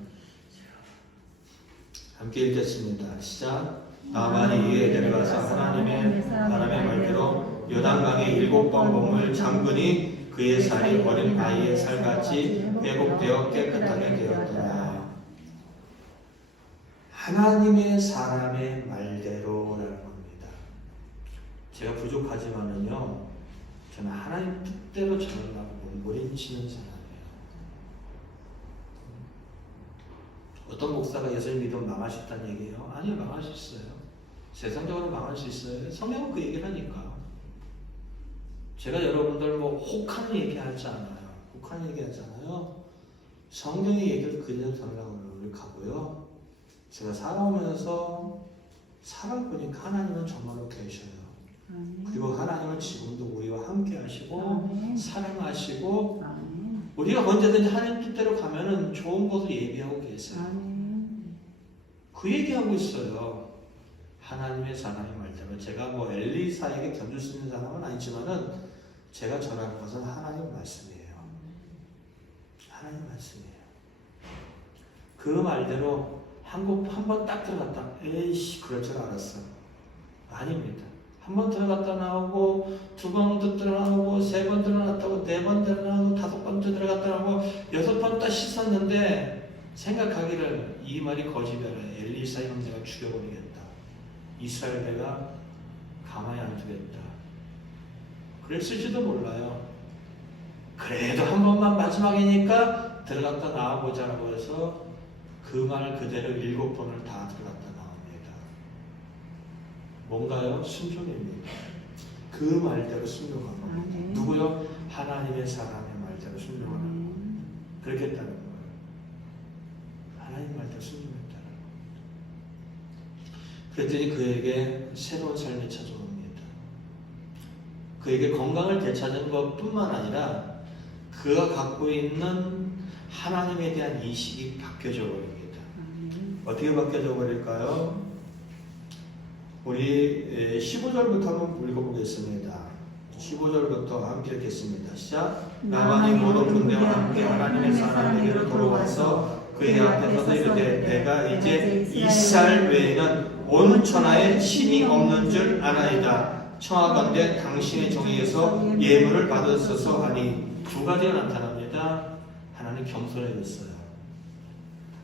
함께 읽겠습니다. 시작. 나만이 이에 데려가서 하나님의 바람의 말대로 요단강에 7번 몸을 잠그니 그의 살이 어린 아이의 살같이 회복되어 깨끗하게 되었더라. 하나님의 사람의 말대로라는 겁니다. 제가 부족하지만은요, 저는 하나님 뜻대로 저를 몸부림치는 사람이에요. 어떤 목사가 예수님 믿으면 망할 수 있다는 얘기예요? 아니요, 망할 수 있어요. 세상적으로 망할 수 있어요. 성경은 그 얘기를 하니까. 제가 여러분들 뭐 혹하는 얘기 하지 않아요. 혹하는 얘기 하지 않아요. 성경의 얘기를 그대로 전하고 가고요. 제가 살아오면서 살아보니까 하나님은 정말로 계셔요. 그리고 하나님은 지금도 우리와 함께 하시고 사랑하시고 우리가 언제든지 하나님 뜻대로 가면은 좋은 것을 예비하고 계세요. 그 얘기하고 있어요. 하나님의 사람의 말대로. 제가 뭐 엘리사에게 견줄 수 있는 사람은 아니지만은 제가 전하는 것은 하나님 말씀이에요. 하나님 말씀이에요. 그 말대로 한 번 딱 들어갔다. 에이씨, 그럴 줄 알았어. 아닙니다. 한 번 들어갔다 나오고, 2번 들어가고, 3번 들어갔다고, 4번 들어가고, 5번 들어갔다 나오고, 6번 딱 씻었는데, 생각하기를 이 말이 거짓이라 엘리사 형제가 죽여버리겠다. 이스라엘 내가 가만히 안 두겠다. 그랬을지도 몰라요. 그래도 한 번만 마지막이니까 들어갔다 나와보자라고 해서 그 말 그대로 7번을 다 들어갔다 나옵니다. 뭔가요? 순종입니다. 그 말대로 순종하는 겁니다. 누구요? 하나님의 사람의 말대로 순종하는 겁니다. 그렇겠다는 거예요. 하나님 말대로 순종했다는 겁니다. 그랬더니 그에게 새로운 삶이 찾아옵니다. 그에게 건강을 되찾은 것뿐만 아니라 그가 갖고 있는 하나님에 대한 인식이 바뀌어져 버립니다. 어떻게 바뀌어져 버릴까요? 우리 15절부터 한번 읽어보겠습니다. 15절부터 함께 읽겠습니다. 시작. 나만이 모든 군대와 함께 하나님의 사람에게로 돌아와서 그의 앞에 서서 이르되 내가 이제 이스라엘 외에는 온 천하에 신이 없는 줄 아나이다. 청하건대 당신의 종에게서 예물을 받았소서 하니 두 가지가 나타납니다. 하나는 겸손해졌어요.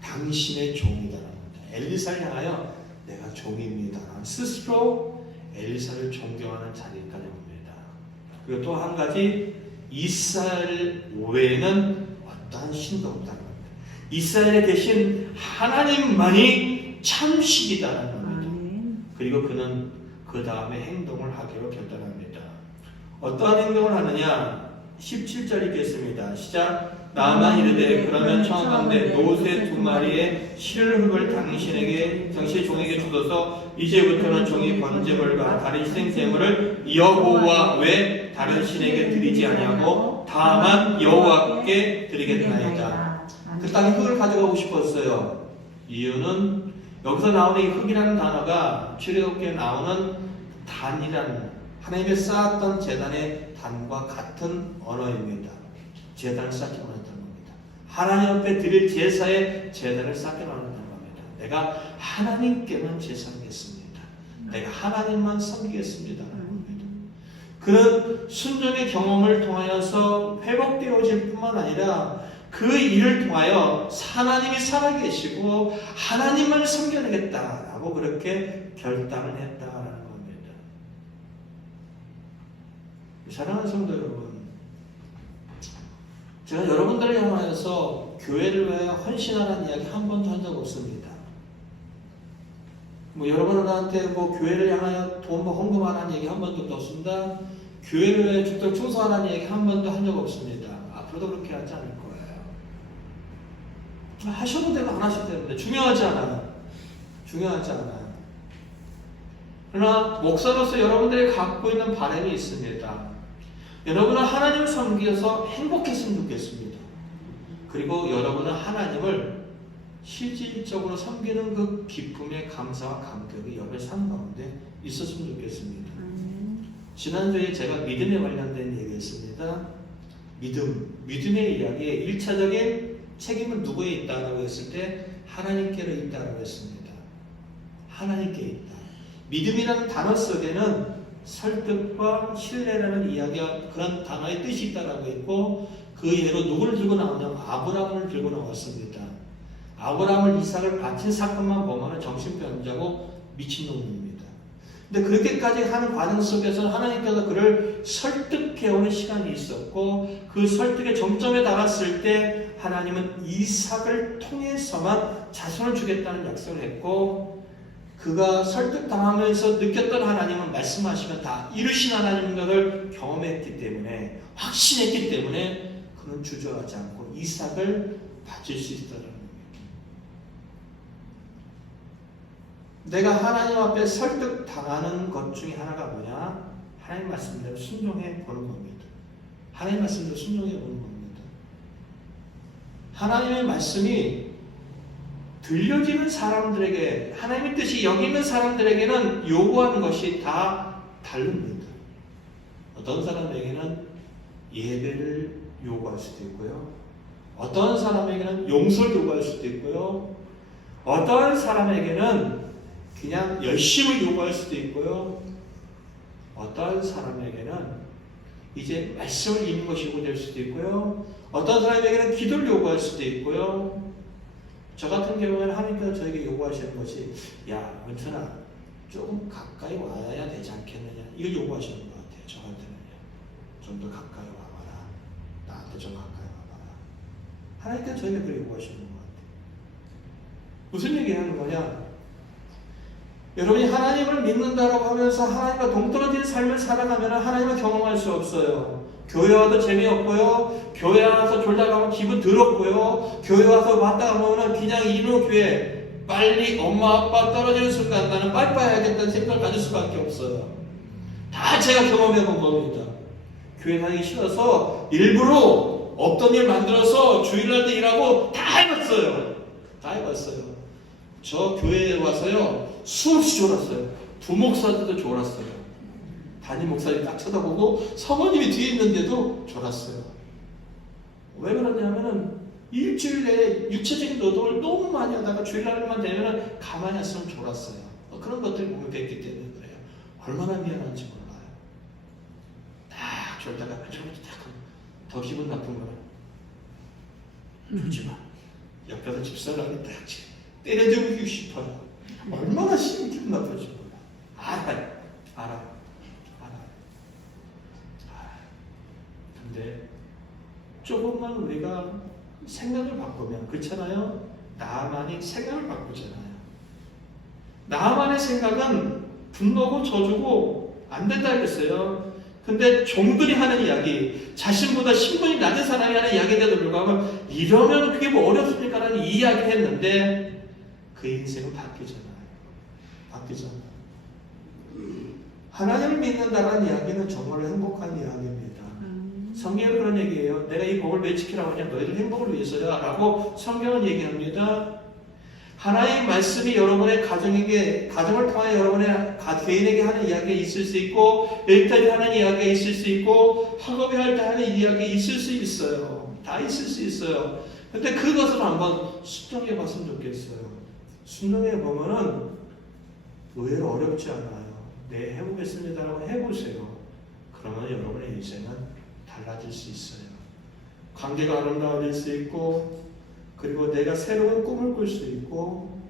당신의 종이다라는 겁니다. 엘리사를 향하여 내가 종입니다. 스스로 엘리사를 존경하는 자리까지 옵니다. 그리고 또 한 가지, 이스라엘 외에는 어떠한 신도 없다는 겁니다. 이스라엘에 계신 하나님만이 참 신이다라는 겁니다. 그리고 그는 그 다음에 행동을 하기로 결단합니다. 어떠한 행동을 하느냐? 17절 읽겠습니다. 시작. 나만 이르되 그러면 청하건대 노새 2마리의 실흙을 당신의 종에게 주소서. 이제부터는 종이 번제물과 다른 희생제물을 여호와 외 다른 신에게 드리지 아니하고 다만 여호와께 드리겠나이다. 그 땅에 흙을 가져가고 싶었어요. 이유는 여기서 나오는 이 흙이라는 단어가 출애굽기에 나오는 단이라는, 하나님이 쌓았던 제단의 단과 같은 언어입니다. 제단을 쌓기 원한다는 겁니다. 하나님 앞에 드릴 제사의 제단을 쌓기 원한다는 겁니다. 내가 하나님께만 제사하겠습니다. 내가 하나님만 섬기겠습니다. 그런 순종의 경험을 통하여서 회복되어질 뿐만 아니라 그 일을 통하여 하나님이 살아계시고 하나님만 섬겨내겠다라고 그렇게 결단을 했다라는 겁니다. 사랑하는 성도 여러분, 제가 여러분들을 향하여서 교회를 위해 헌신하라는 이야기 한 번도 한 적 없습니다. 뭐 여러분들한테 뭐 교회를 향하여 돈 헌금하라는 얘기 한 번도 없습니다. 교회를 위해 죽도록 충성하라는 얘기 한 번도 한 적 없습니다. 앞으로도 그렇게 하지 않을 거예요. 하셔도 되고 안 하셔도 되는데 중요하지 않아요. 중요하지 않아요. 그러나 목사로서 여러분들이 갖고 있는 바람이 있습니다. 여러분은 하나님을 섬겨서 행복했으면 좋겠습니다. 그리고 여러분은 하나님을 실질적으로 섬기는 그 기쁨의 감사와 감격이 여러분의 삶 가운데 있었으면 좋겠습니다. 지난주에 제가 믿음에 관련된 얘기했습니다. 믿음의 이야기에 1차적인 책임은 누구에 있다라고 했을 때 하나님께로 있다라고 했습니다. 하나님께 있다. 믿음이라는 단어 속에는 설득과 신뢰라는 이야기가 그런 단어의 뜻이 있다라고 했고 그 예로 누구를 들고 나오냐면 아브라함을 들고 나왔습니다. 아브라함을 이삭을 바친 사건만 보면 정신병자고 미친놈입니다. 근데 그렇게까지 하는 과정 속에서 하나님께서 그를 설득해오는 시간이 있었고 그 설득의 정점에 달았을 때 하나님은 이삭을 통해서만 자손을 주겠다는 약속을 했고 그가 설득당하면서 느꼈던 하나님은 말씀하시면 다 이루신 하나님인 것을 경험했기 때문에 확신했기 때문에 그는 주저하지 않고 이삭을 바칠 수 있다는 겁니다. 내가 하나님 앞에 설득당하는 것 중에 하나가 뭐냐? 하나님 말씀대로 순종해 보는 겁니다. 하나님 말씀대로 순종해 보는 겁니다. 하나님의 말씀이 들려지는 사람들에게 하나님의 뜻이 여기 있는 사람들에게는 요구하는 것이 다 다릅니다. 어떤 사람에게는 예배를 요구할 수도 있고요. 어떤 사람에게는 용서를 요구할 수도 있고요. 어떤 사람에게는 그냥 열심을 요구할 수도 있고요. 어떤 사람에게는 이제 말씀을 읽는 것이 요구될 수도 있고요. 어떤 사람에게는 기도를 요구할 수도 있고요. 저 같은 경우에는 하나님께서 저에게 요구하시는 것이 야 은천아 조금 가까이 와야 되지 않겠느냐 이걸 요구하시는 것 같아요. 저한테는요. 좀 더 가까이 와봐라. 나한테 좀 가까이 와봐라. 하나님께서 저에게 그렇게 요구하시는 것 같아요. 무슨 얘기하는 거냐? 여러분이 하나님을 믿는다라고 하면서 하나님과 동떨어진 삶을 살아가면 하나님을 경험할 수 없어요. 교회 와도 재미없고요. 교회 와서 졸다 가면 기분 더럽고요. 교회 와서 왔다 가면 그냥 이놈 교회 빨리 엄마 아빠 떨어지는 순간 나는 빠이빠이 해야겠다는 생각을 가질 수밖에 없어요. 다 제가 경험해 본 겁니다. 교회 다니기 싫어서 일부러 없던 일 만들어서 주일날 때 일하고 다 해봤어요. 다 해봤어요. 저 교회에 와서요 수없이 졸았어요. 부목사들도 졸았어요. 담임 목사님 딱 쳐다보고 사모님이 뒤에 있는데도 졸았어요. 왜 그러냐면은 일주일 내에 육체적인 노동을 너무 많이 하다가 주일날만 되면은 가만히 있으면 졸았어요. 그런 것들이 보면 뵙기 때문에 그래요. 얼마나 미안한지 몰라요. 딱 졸다가 더 기분 나쁜 거는 졸지 마. 옆에서 집사람이 딱 때려주고 싶어요. 얼마나 심히 기분 나쁠지 몰라. 알아요. 근데 조금만 우리가 생각을 바꾸면 그렇잖아요. 나만이 생각을 바꾸잖아요. 나만의 생각은 분노고 저주고 안 된다 그랬어요. 근데 종들이 하는 이야기, 자신보다 신분이 낮은 사람이 하는 이야기인데도 불구하고 이러면 그게 뭐 어렵습니까? 라는 이야기 했는데 그 인생은 바뀌잖아요. 하나님을 믿는다는 이야기는 정말 행복한 이야기입니다. 성경은 그런 얘기예요. 내가 이 복을 왜 지키라고 하냐? 너희들 행복을 위해서야 라고 성경은 얘기합니다. 하나님의 말씀이 여러분의 가정을 통하여 여러분의 개인에게 하는 이야기가 있을 수 있고 일터에 하는 이야기가 있을 수 있고 학업에 할 때 하는 이야기가 있을 수 있어요. 다 있을 수 있어요. 근데 그것을 한번 순종해 봤으면 좋겠어요. 순종해 보면은 의외로 어렵지 않아요. 네, 해보겠습니다라고 해보세요. 그러면 여러분의 인생은 달라질 수 있어요. 관계가 아름다워질 수 있고, 그리고 내가 새로운 꿈을 꿀 수 있고,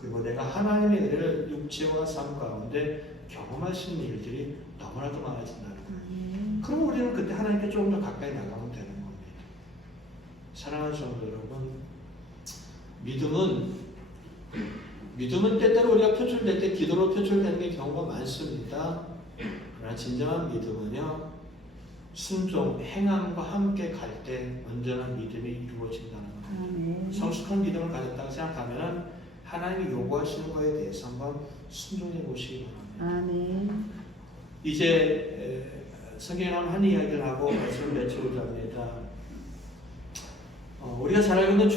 그리고 내가 하나님의 은혜를 육체와 삶 가운데 경험할 수 있는 일들이 너무나도 많아진다는 거예요. 그럼 우리는 그때 하나님께 조금 더 가까이 나가면 되는 겁니다. 사랑하는 성도 여러분, 믿음은 때때로 우리가 표출될 때 기도로 표출되는 게 경우가 많습니다. 그러나 진정한 믿음은요, 순종, 행함과 함께 갈 때 온전한 믿음이 이루어진다는 겁니다. 성숙한 믿음을 가졌다고 생각하면 하나님이 요구하시는 것에 대해서 한번 순종해 보시기 바랍니다. 아멘. 이제 성경에 나온 한 이야기를 하고 말씀을 맺혀보자 합니다. 우리가 잘 알고 있는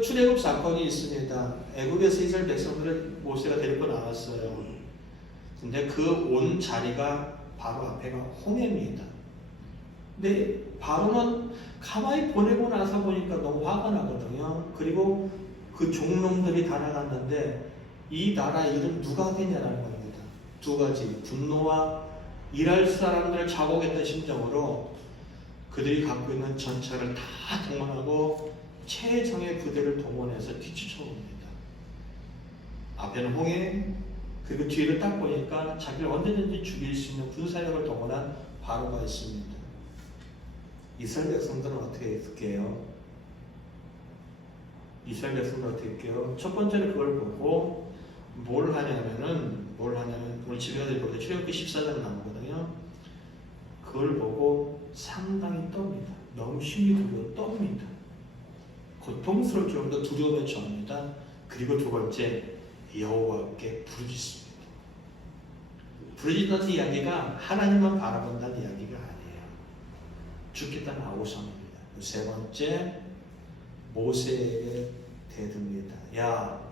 출애굽 사건이 있습니다. 애굽에서 이스라엘 백성들을 모세가 데리고 나왔어요. 근데 그 온 자리가 바로 앞에가 홍해입니다. 근데 바로는 가만히 보내고 나서 보니까 너무 화가 나거든요. 그리고 그 종놈들이 다 나갔는데 이 나라 일은 누가 하겠냐라는 겁니다. 두 가지, 분노와 일할 사람들을 자복했던 심정으로 그들이 갖고 있는 전차를 다 동원하고 최정예 부대를 동원해서 뒤쫓아옵니다. 앞에는 홍해, 그리고 뒤를 딱 보니까 자기를 언제든지 죽일 수 있는 군사력을 동원한 바로가 있습니다. 이스라엘 백성들은 어떻게 했게요? 이스라엘 백성들은 어떻게 했게요? 첫 번째로 그걸 보고 뭘 하냐면 오늘 집에 가서 볼 때 출애굽기 14장 나오거든요. 그걸 보고 상당히 떱니다. 너무 힘이 들고 떱니다. 고통스러울 정도 두려움에 처합니다. 그리고 두 번째, 여호와께 부르짖습니다. 부르짖는 이야기가 하나님만 바라본다는 이야기가 아니에요. 죽겠다는 아우성입니다. 세 번째, 모세에게 대듭니다. 야,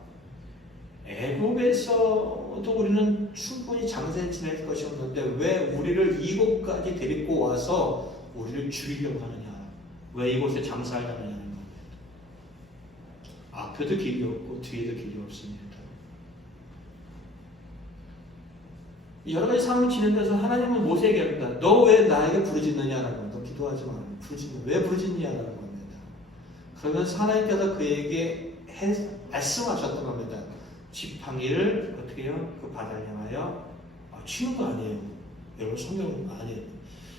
애굽에서도 우리는 충분히 장세 지낼 것이 없는데 왜 우리를 이곳까지 데리고 와서 우리를 죽이려고 하느냐? 왜 이곳에 장사하려느냐는 겁니다. 앞에도 길이 없고 뒤에도 길이 없습니다. 여러 가지 상황을 지내면서 하나님은 모세에게 합니다. 너 왜 나에게 부르짖느냐라는 겁니다. 너 기도하지 마. 왜 부르짖느냐라는 겁니다. 그러면서 하나님께서 그에게 말씀하셨던 겁니다. 지팡이를 어떻게 해요? 그 바다를 향하여 치는 거 아니에요. 여러분 성경은 아니에요.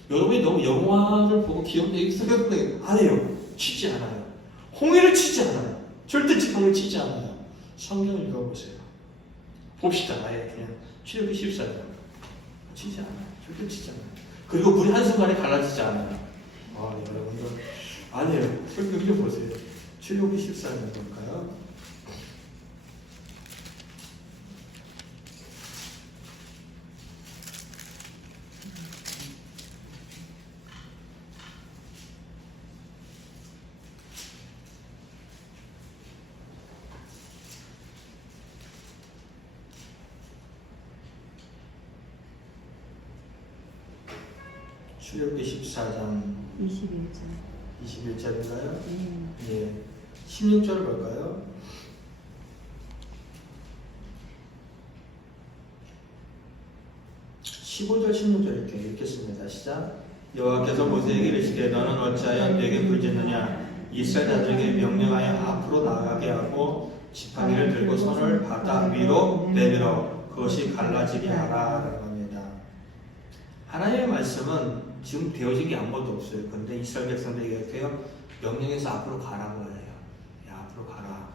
여러분이 너무 영화를 보고 기억내기 성경을 아니에요. 치지 않아요. 홍해를 치지 않아요. 절대 지팡이를 치지 않아요. 성경을 읽어보세요. 봅시다. 아예 그냥 출애굽기 14장 치지 않아요. 절대 치지 않아요. 그리고 물이 한순간에 갈라지지 않아요. 여러분들 아니에요. 성경 좀 보세요. 출애굽기 14장 볼까요? 출애굽기 14장 21절인가요? 예. 16절 볼까요? 15절 16절 이렇게 읽겠습니다. 시작. 여호와께서 모세에게 이르시되 너는 어찌하여 내게 부르짖느냐? 이스라엘 자들에게 명령하여 앞으로 나아가게 하고 지팡이를 들고 손을 바다 위로 내밀어 그것이 갈라지게 하라라는 겁니다. 하나님의 말씀은 지금 되어진 게 아무것도 없어요. 그런데 이스라엘 백성들에게 이렇게 명령해서 앞으로 가라고 해요. 야, 앞으로 가라.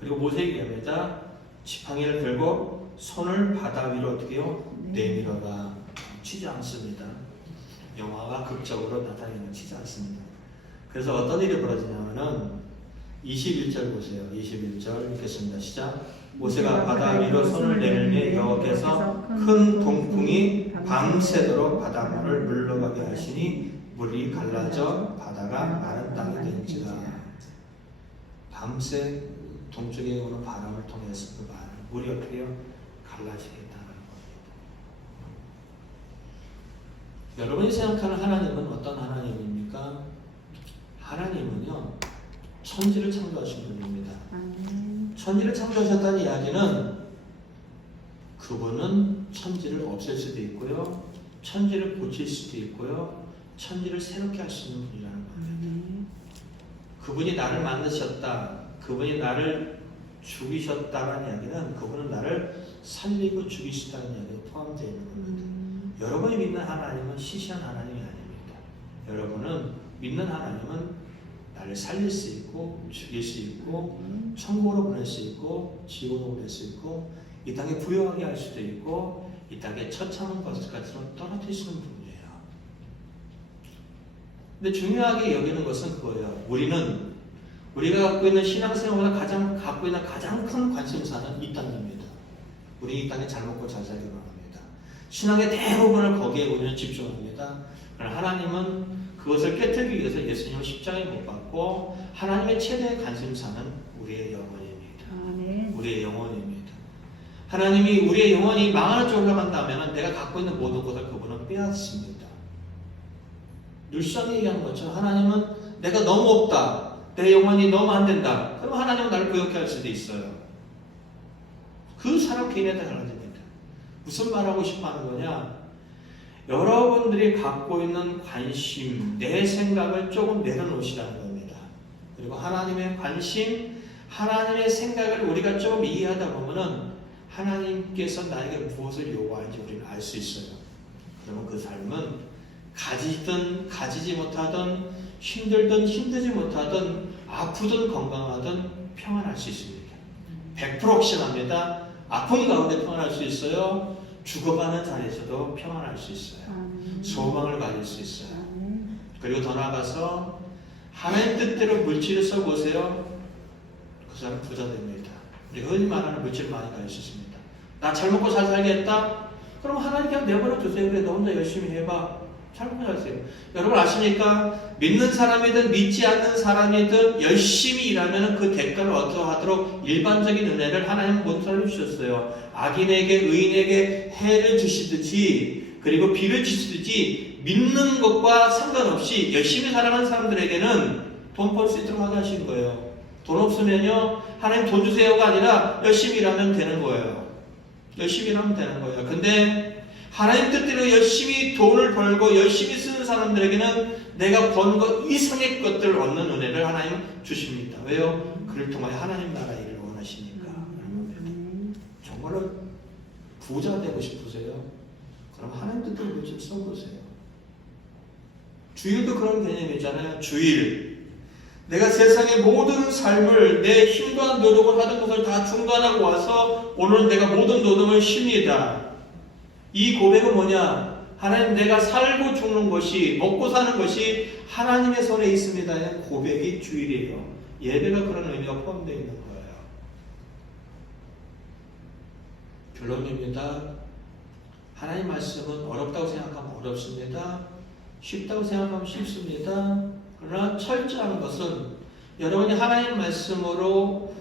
그리고 모세에게 합니다. 지팡이를 들고 손을 바다 위로 어떻게 해요? 내밀어라. 치지 않습니다. 영화가 극적으로 나타내는 치지 않습니다. 그래서 어떤 일이 벌어지냐면은 21절 보세요. 21절 읽겠습니다. 시작. 모세가 바다 위로 손을 내밀매 여호와께서 큰 동풍이 밤새도록 바닷물을 물러가게 하시니 물이 갈라져 바다가 마른 땅이 된지라. 밤새 동쪽에 오는 바람을 통해서 그 물이 어떻게 해요? 갈라지겠다는 겁니다. 여러분이 생각하는 하나님은 어떤 하나님입니까? 하나님은요, 천지를 창조하신 분입니다. 천지를 창조하셨다는 이야기는 그분은 천지를 없앨 수도 있고요, 천지를 고칠 수도 있고요, 천지를 새롭게 할 수 있는 분이라는 겁니다. 그분이 나를 만드셨다, 그분이 나를 죽이셨다는 이야기는 그분은 나를 살리고 죽이시다는 이야기가 포함되어 있는 겁니다. 여러분이 믿는 하나님은 시시한 하나님이 아닙니다. 여러분은 믿는 하나님은 나를 살릴 수 있고 죽일 수 있고 천국으로 보낼 수 있고 지옥으로 보낼 수 있고 이 땅에 부유하게 할 수도 있고 이 땅에 처참한 것까지로 떨어뜨리시는 분이에요. 근데 중요하게 여기는 것은 그거예요. 우리가 갖고 있는 신앙생활보다 갖고 있는 가장 큰 관심사는 이 땅입니다. 우리 이 땅에 잘 먹고 잘 살기로 합니다. 신앙의 대부분을 거기에 우리는 집중합니다. 그러나 하나님은 그것을 깨뜨리기 위해서 예수님을 십자가에 못 박고 하나님의 최대의 관심사는 우리의 영혼입니다. 아멘. 우리의 영혼입니다. 하나님이 우리의 영혼이 망하는 쪽으로 올라간다면 내가 갖고 있는 모든 것을 그분은 빼앗습니다. 율성이 얘기하는 것처럼 하나님은 내가 너무 없다. 내 영혼이 너무 안 된다. 그럼 하나님은 나를 부욕해 할 수도 있어요. 그 사람 개인에 따라 달라집니다. 무슨 말하고 싶어 하는 거냐? 여러분들이 갖고 있는 관심, 내 생각을 조금 내려놓으시라는 겁니다. 그리고 하나님의 관심, 하나님의 생각을 우리가 조금 이해하다 보면은 하나님께서 나에게 무엇을 요구하는지 우리는 알 수 있어요. 그러면 그 삶은 가지든 가지지 못하든 힘들든 힘들지 못하든 아프든 건강하든 평안할 수 있습니다. 100% 확신합니다. 아픔 가운데 평안할 수 있어요. 죽어가는 자리에서도 평안할 수 있어요. 소망을 가질 수 있어요. 그리고 더 나아가서 하나님 뜻대로 물질을 써보세요. 그 사람 부자 됩니다. 우리가 흔히 말하는 물질 많이 가질 수 있습니다. 나 잘 먹고 잘 살겠다? 그럼 하나님 그냥 내버려 두세요. 그래, 너 혼자 열심히 해봐. 잘 먹고 잘 살세요. 여러분 아십니까? 믿는 사람이든 믿지 않는 사람이든 열심히 일하면 그 대가를 어떠하도록 일반적인 은혜를 하나님은 모든 사람이 주셨어요. 악인에게 의인에게 해를 주시듯이 그리고 비를 주시듯이 믿는 것과 상관없이 열심히 살아가는 사람들에게는 돈 벌 수 있도록 하게 하신 거예요. 돈 없으면요 하나님 돈 주세요가 아니라 열심히 일하면 되는 거예요. 열심히 일하면 되는 거예요. 근데 하나님 뜻대로 열심히 돈을 벌고 열심히 쓰는 사람들에게는 내가 번 것 이상의 것들을 얻는 은혜를 하나님 주십니다. 왜요? 그를 통하여 하나님 나라 일을 원하시니까. 정말로 부자 되고 싶으세요? 그럼 하나님 뜻대로 좀 써보세요. 주일도 그런 개념이잖아요. 주일. 내가 세상의 모든 삶을 내 힘과 노력을 하던 것을 다 중단하고 와서 오늘은 내가 모든 노동을 쉽니다. 이 고백은 뭐냐? 하나님 내가 살고 죽는 것이 먹고 사는 것이 하나님의 손에 있습니다. 고백이 주일이에요. 예배가 그런 의미가 포함되어 있는 거예요. 결론입니다. 하나님 말씀은 어렵다고 생각하면 어렵습니다. 쉽다고 생각하면 쉽습니다. 그러나 철저한 것은 여러분이 하나님 말씀으로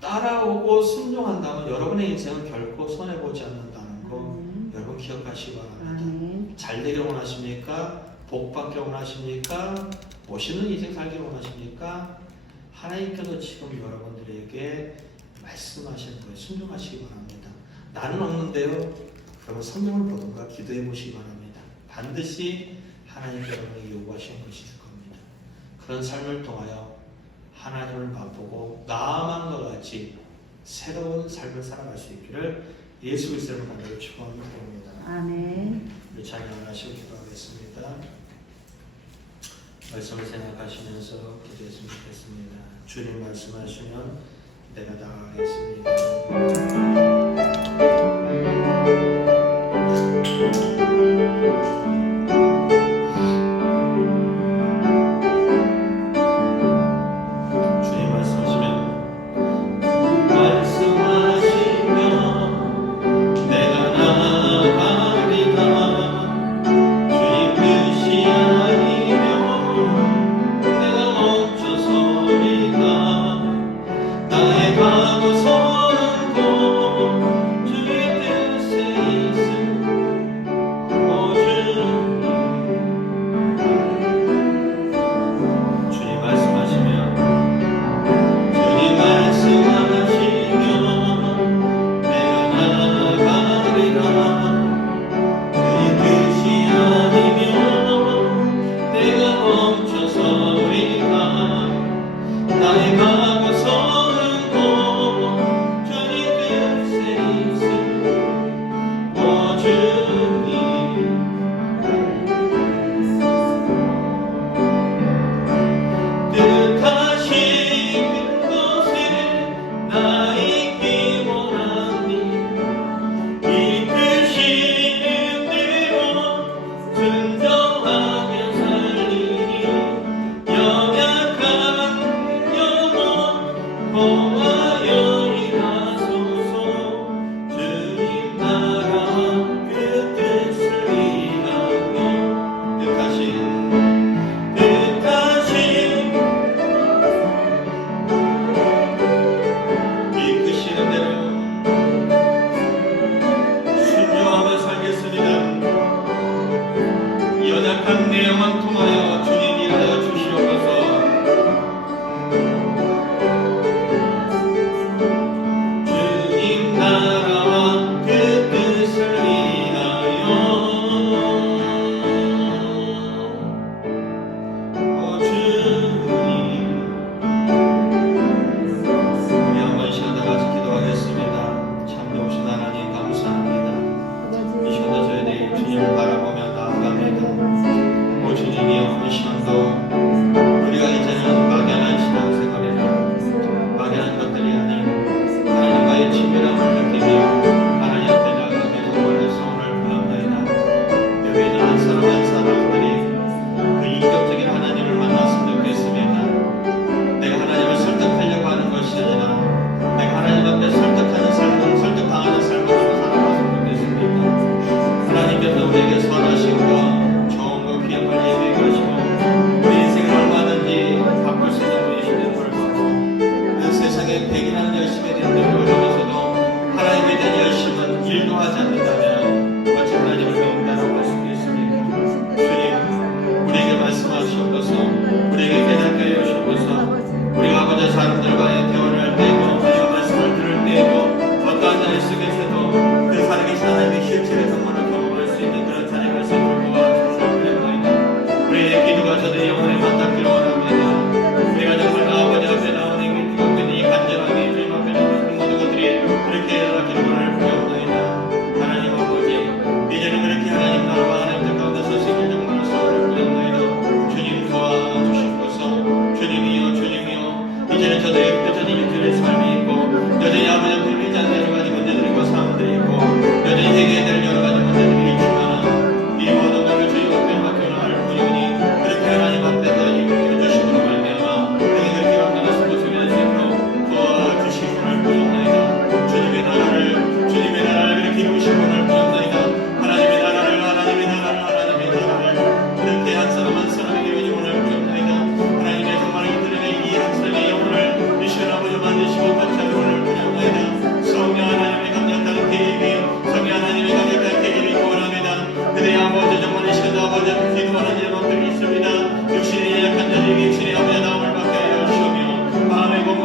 따라오고 순종한다면 여러분의 인생은 결코 손해보지 않는다는 거 여러분 기억하시기 바랍니다. 잘 되기를 원하십니까? 복 받기를 원하십니까? 멋있는 인생 살기를 원하십니까? 하나님께서 지금 여러분들에게 말씀하시는 거예요. 순종하시기 바랍니다. 나는 없는데요. 그러면 성경을 보든가 기도해 보시기 바랍니다. 반드시 하나님께서 여러분에게 요구하시는 것이 있을 겁니다. 그런 삶을 통하여 하나님을 맛보고 나만과 같이 새로운 삶을 살아갈 수 있기를 예수 그리스도를 간절히 축원합니다. 아멘. 우리 찬양을 하시고 기도하겠습니다. 말씀을 생각하시면서 기도했으면 좋겠습니다. 주님 말씀하시면 내가 나가겠습니다. 나의 과거 서는 곳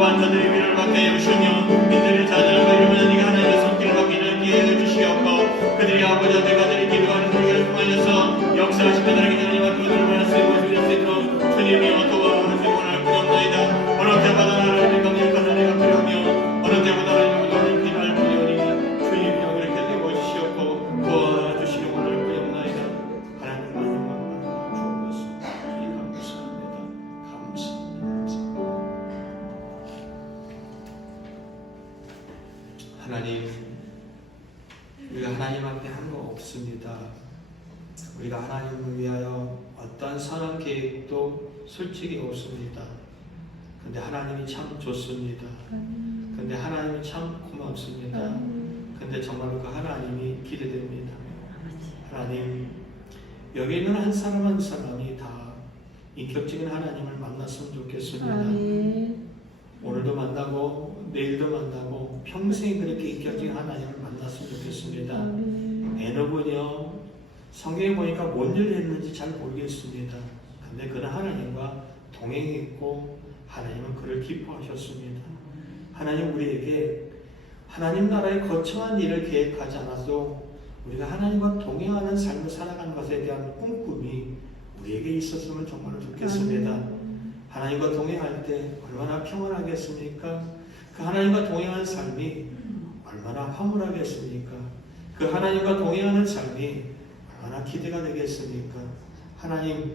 부한 자들의 위를 받게 하여 주시며 이들의 자녀를 이루면 네가 하나님의 손길을 받기를 기회해 주시옵고 그들이 아버지 아들까지 기도하는 우리를 통하여서 역사하시며 나에게 하나님 앞에 그들을 쓰고 주실 수 있도록 주님이여 도와주시기 원하옵나이다. 어느 때보다 하나님의 강력한 은혜가 필요하며 어느 때보다 하나님의 놀라운 피를 보이오니 주님이여 그렇게 되어주시옵고 도와주시기 원하옵나이다. 하나님 만족만 주옵소서. 주님 감사합니다. 감사합니다. 하나님, 우리가 하나님 앞에 한 거 없습니다. 우리가 하나님을 위하여 어떤 선한 계획도 솔직히 없습니다. 근데 하나님이 참 좋습니다. 근데 하나님이 참 고맙습니다. 근데 정말로 그 하나님이 기대됩니다. 하나님, 여기 있는 한 사람 한 사람이 다 인격적인 하나님을 만났으면 좋겠습니다. 오늘도 만나고 내일도 만나고 평생 그렇게 인격적인 하나님을 만났으면 좋겠습니다. 에녹은요, 성경에 보니까 뭔 일을 했는지 잘 모르겠습니다. 근데 그는 하나님과 동행했고 하나님은 그를 기뻐하셨습니다. 하나님 우리에게 하나님 나라의 거창한 일을 계획하지 않아도 우리가 하나님과 동행하는 삶을 살아가는 것에 대한 꿈꿈이 우리에게 있었으면 정말 좋겠습니다. 하나님과 동행할 때 얼마나 평안하겠습니까? 그 하나님과 동행하는 삶이 얼마나 화목하겠습니까? 그 하나님과 동행하는 삶이 얼마나 기대가 되겠습니까? 하나님,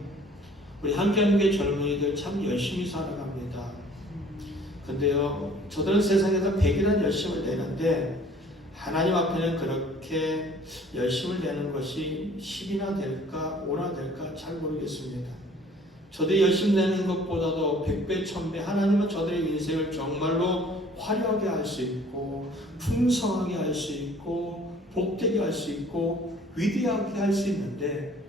우리 함께하는 젊은이들 참 열심히 살아갑니다. 근데요, 저들은 세상에서 100이라는 열심을 내는데 하나님 앞에는 그렇게 열심을 내는 것이 10이나 될까 5나 될까 잘 모르겠습니다. 저들이 열심히 내는 것보다도 100배, 1000배 하나님은 저들의 인생을 정말로 화려하게 할 수 있고 풍성하게 할 수 있고 복되게 할 수 있고 위대하게 할 수 있는데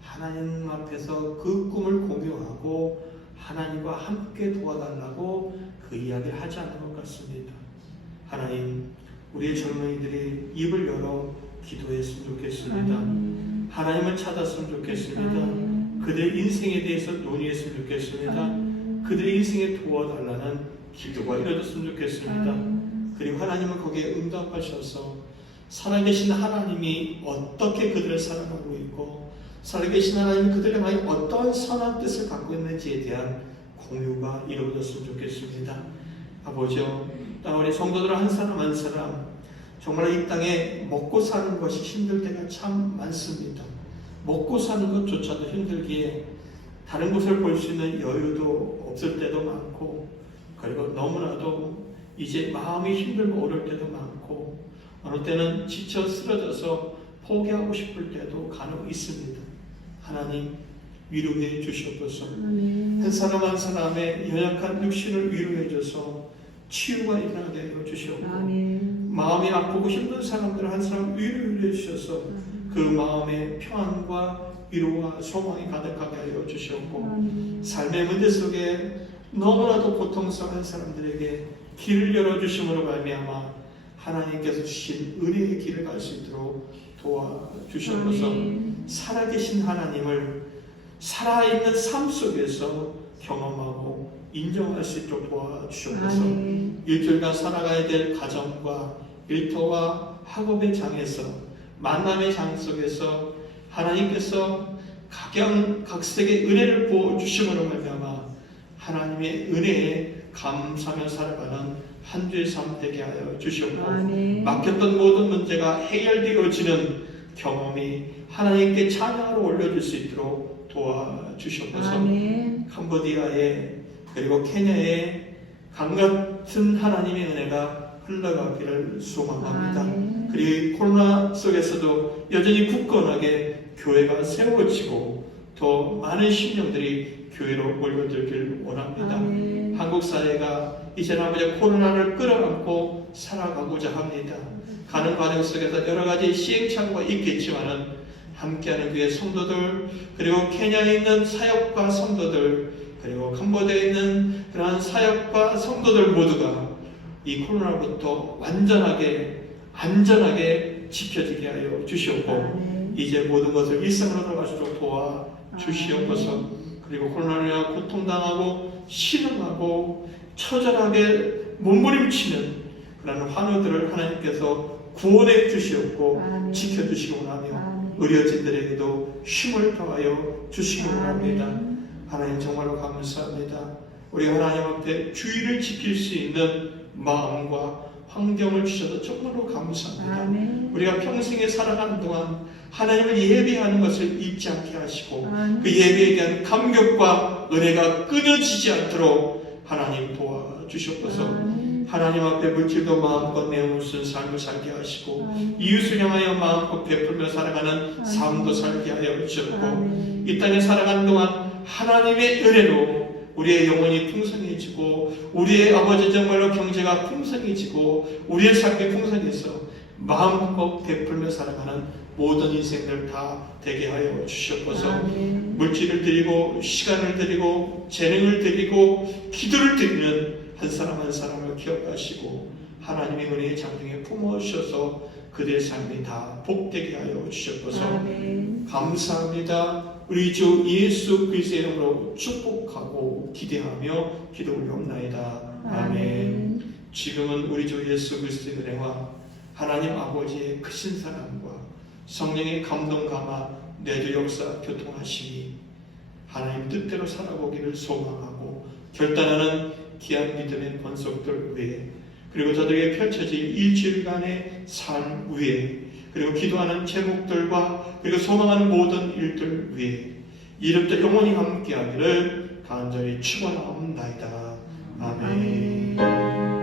하나님 앞에서 그 꿈을 공유하고 하나님과 함께 도와달라고 그 이야기를 하지 않는 것 같습니다. 하나님, 우리의 젊은이들이 입을 열어 기도했으면 좋겠습니다. 하나님을 찾았으면 좋겠습니다. 그들의 인생에 대해서 논의했으면 좋겠습니다. 그들의 인생에 도와달라는 기도가 이루어졌으면 좋겠습니다. 그리고 하나님은 거기에 응답하셔서 살아계신 하나님이 어떻게 그들을 사랑하고 있고 살아계신 하나님이 그들의 마음에 어떠한 선한 뜻을 갖고 있는지에 대한 공유가 이루어졌으면 좋겠습니다. 아버지요, 우리 성도들 한 사람 한 사람 정말 이 땅에 먹고 사는 것이 힘들 때가 참 많습니다. 먹고 사는 것조차도 힘들기에 다른 곳을 볼 수 있는 여유도 없을 때도 많고 그리고 너무나도 이제 마음이 힘들고 어려울 때도 많고 어느 때는 지쳐 쓰러져서 포기하고 싶을 때도 간혹 있습니다. 하나님 위로해 주시옵소서. 한 사람 한 사람의 연약한 육신을 위로해 줘서 치유가 일어나게 하여 주시옵고 마음이 아프고 힘든 사람들 한 사람 위로해 주셔서 그 마음에 평안과 위로와 소망이 가득하게 하여 주시옵고 삶의 문제 속에 너무나도 고통스러운 사람들에게 길을 열어주심으로 말미암아 하나님께서 주신 은혜의 길을 갈 수 있도록 도와주시옵소서. 살아계신 하나님을 살아있는 삶 속에서 경험하고 인정할 수 있도록 도와주시옵소서. 일주일간 살아가야 될 가정과 일터와 학업의 장에서 만남의 장 속에서 하나님께서 각양각색의 은혜를 부어주심으로 말미암아 하나님의 은혜에 감사하며 살아가는 한 주의 삶 되게 하여 주시옵고 막혔던 모든 문제가 해결되어지는 경험이 하나님께 찬양으로 올려줄 수 있도록 도와주시옵소서. 캄보디아에 그리고 케냐에 강같은 하나님의 은혜가 흘러가기를 소망합니다. 그리고 코로나 속에서도 여전히 굳건하게 교회가 세워지고 더 많은 심령들이 교회로 몰려들길 원합니다. 한국 사회가 이제는 아버지 코로나를 끌어안고 살아가고자 합니다. 가는 과정 속에서 여러 가지 시행착오가 있겠지만은 함께하는 교회 성도들 그리고 케냐에 있는 사역과 성도들 그리고 캄보디아에 있는 그러한 사역과 성도들 모두가 이 코로나로부터 완전하게 안전하게 지켜지게 하여 주시옵고 이제 모든 것을 일상으로 돌아갈 수 있도록 도와주시옵소서. 그리고 코로나로 고통당하고 신음하고 처절하게 몸부림치는 그런 환우들을 하나님께서 구원해 주시옵고 아멘. 지켜주시기 원하며 아멘. 의료진들에게도 힘을 더하여 주시기 원합니다. 아멘. 하나님 정말로 감사합니다. 우리 하나님 앞에 주의를 지킬 수 있는 마음과 환경을 주셔서 정말로 감사합니다. 아멘. 우리가 평생에 살아가는 동안 하나님을 예배하는 것을 잊지 않게 하시고 아멘. 그 예배에 대한 감격과 은혜가 끊어지지 않도록 하나님 도와주시옵소서. 아멘. 하나님 앞에 물질도 마음껏 내어놓은 삶을 살게 하시고 아멘. 이웃을 향하여 마음껏 베풀며 살아가는 삶도 살게 하여 주셨고 아멘. 이 땅에 살아가는 동안 하나님의 은혜로 우리의 영혼이 풍성해지고 우리의 아버지 정말로 경제가 풍성해지고 우리의 삶이 풍성해서 마음껏 베풀며 살아가는 모든 인생들 다 되게 하여 주시옵소서. 아멘. 물질을 드리고 시간을 드리고 재능을 드리고 기도를 드리는 한 사람 한 사람을 기억하시고 하나님의 은혜의 장중에 품어주셔서 그들의 삶이 다 복되게 하여 주시옵소서. 아멘. 감사합니다. 우리 주 예수 그리스도의 이름으로 축복하고 기대하며 기도 올려옵나이다. 아멘. 지금은 우리 주 예수 그리스도의 은혜와 하나님 아버지의 크신 사랑과 성령의 감동 감화 내주 역사 교통하심이 하나님 뜻대로 살아보기를 소망하고 결단하는 귀한 믿음의 권속들 위에 그리고 저들에게 펼쳐질 일주일간의 삶 위에 그리고 기도하는 제목들과 그리고 소망하는 모든 일들 위에 이름도 영원히 함께하기를 간절히 축원하옵나이다. 아멘.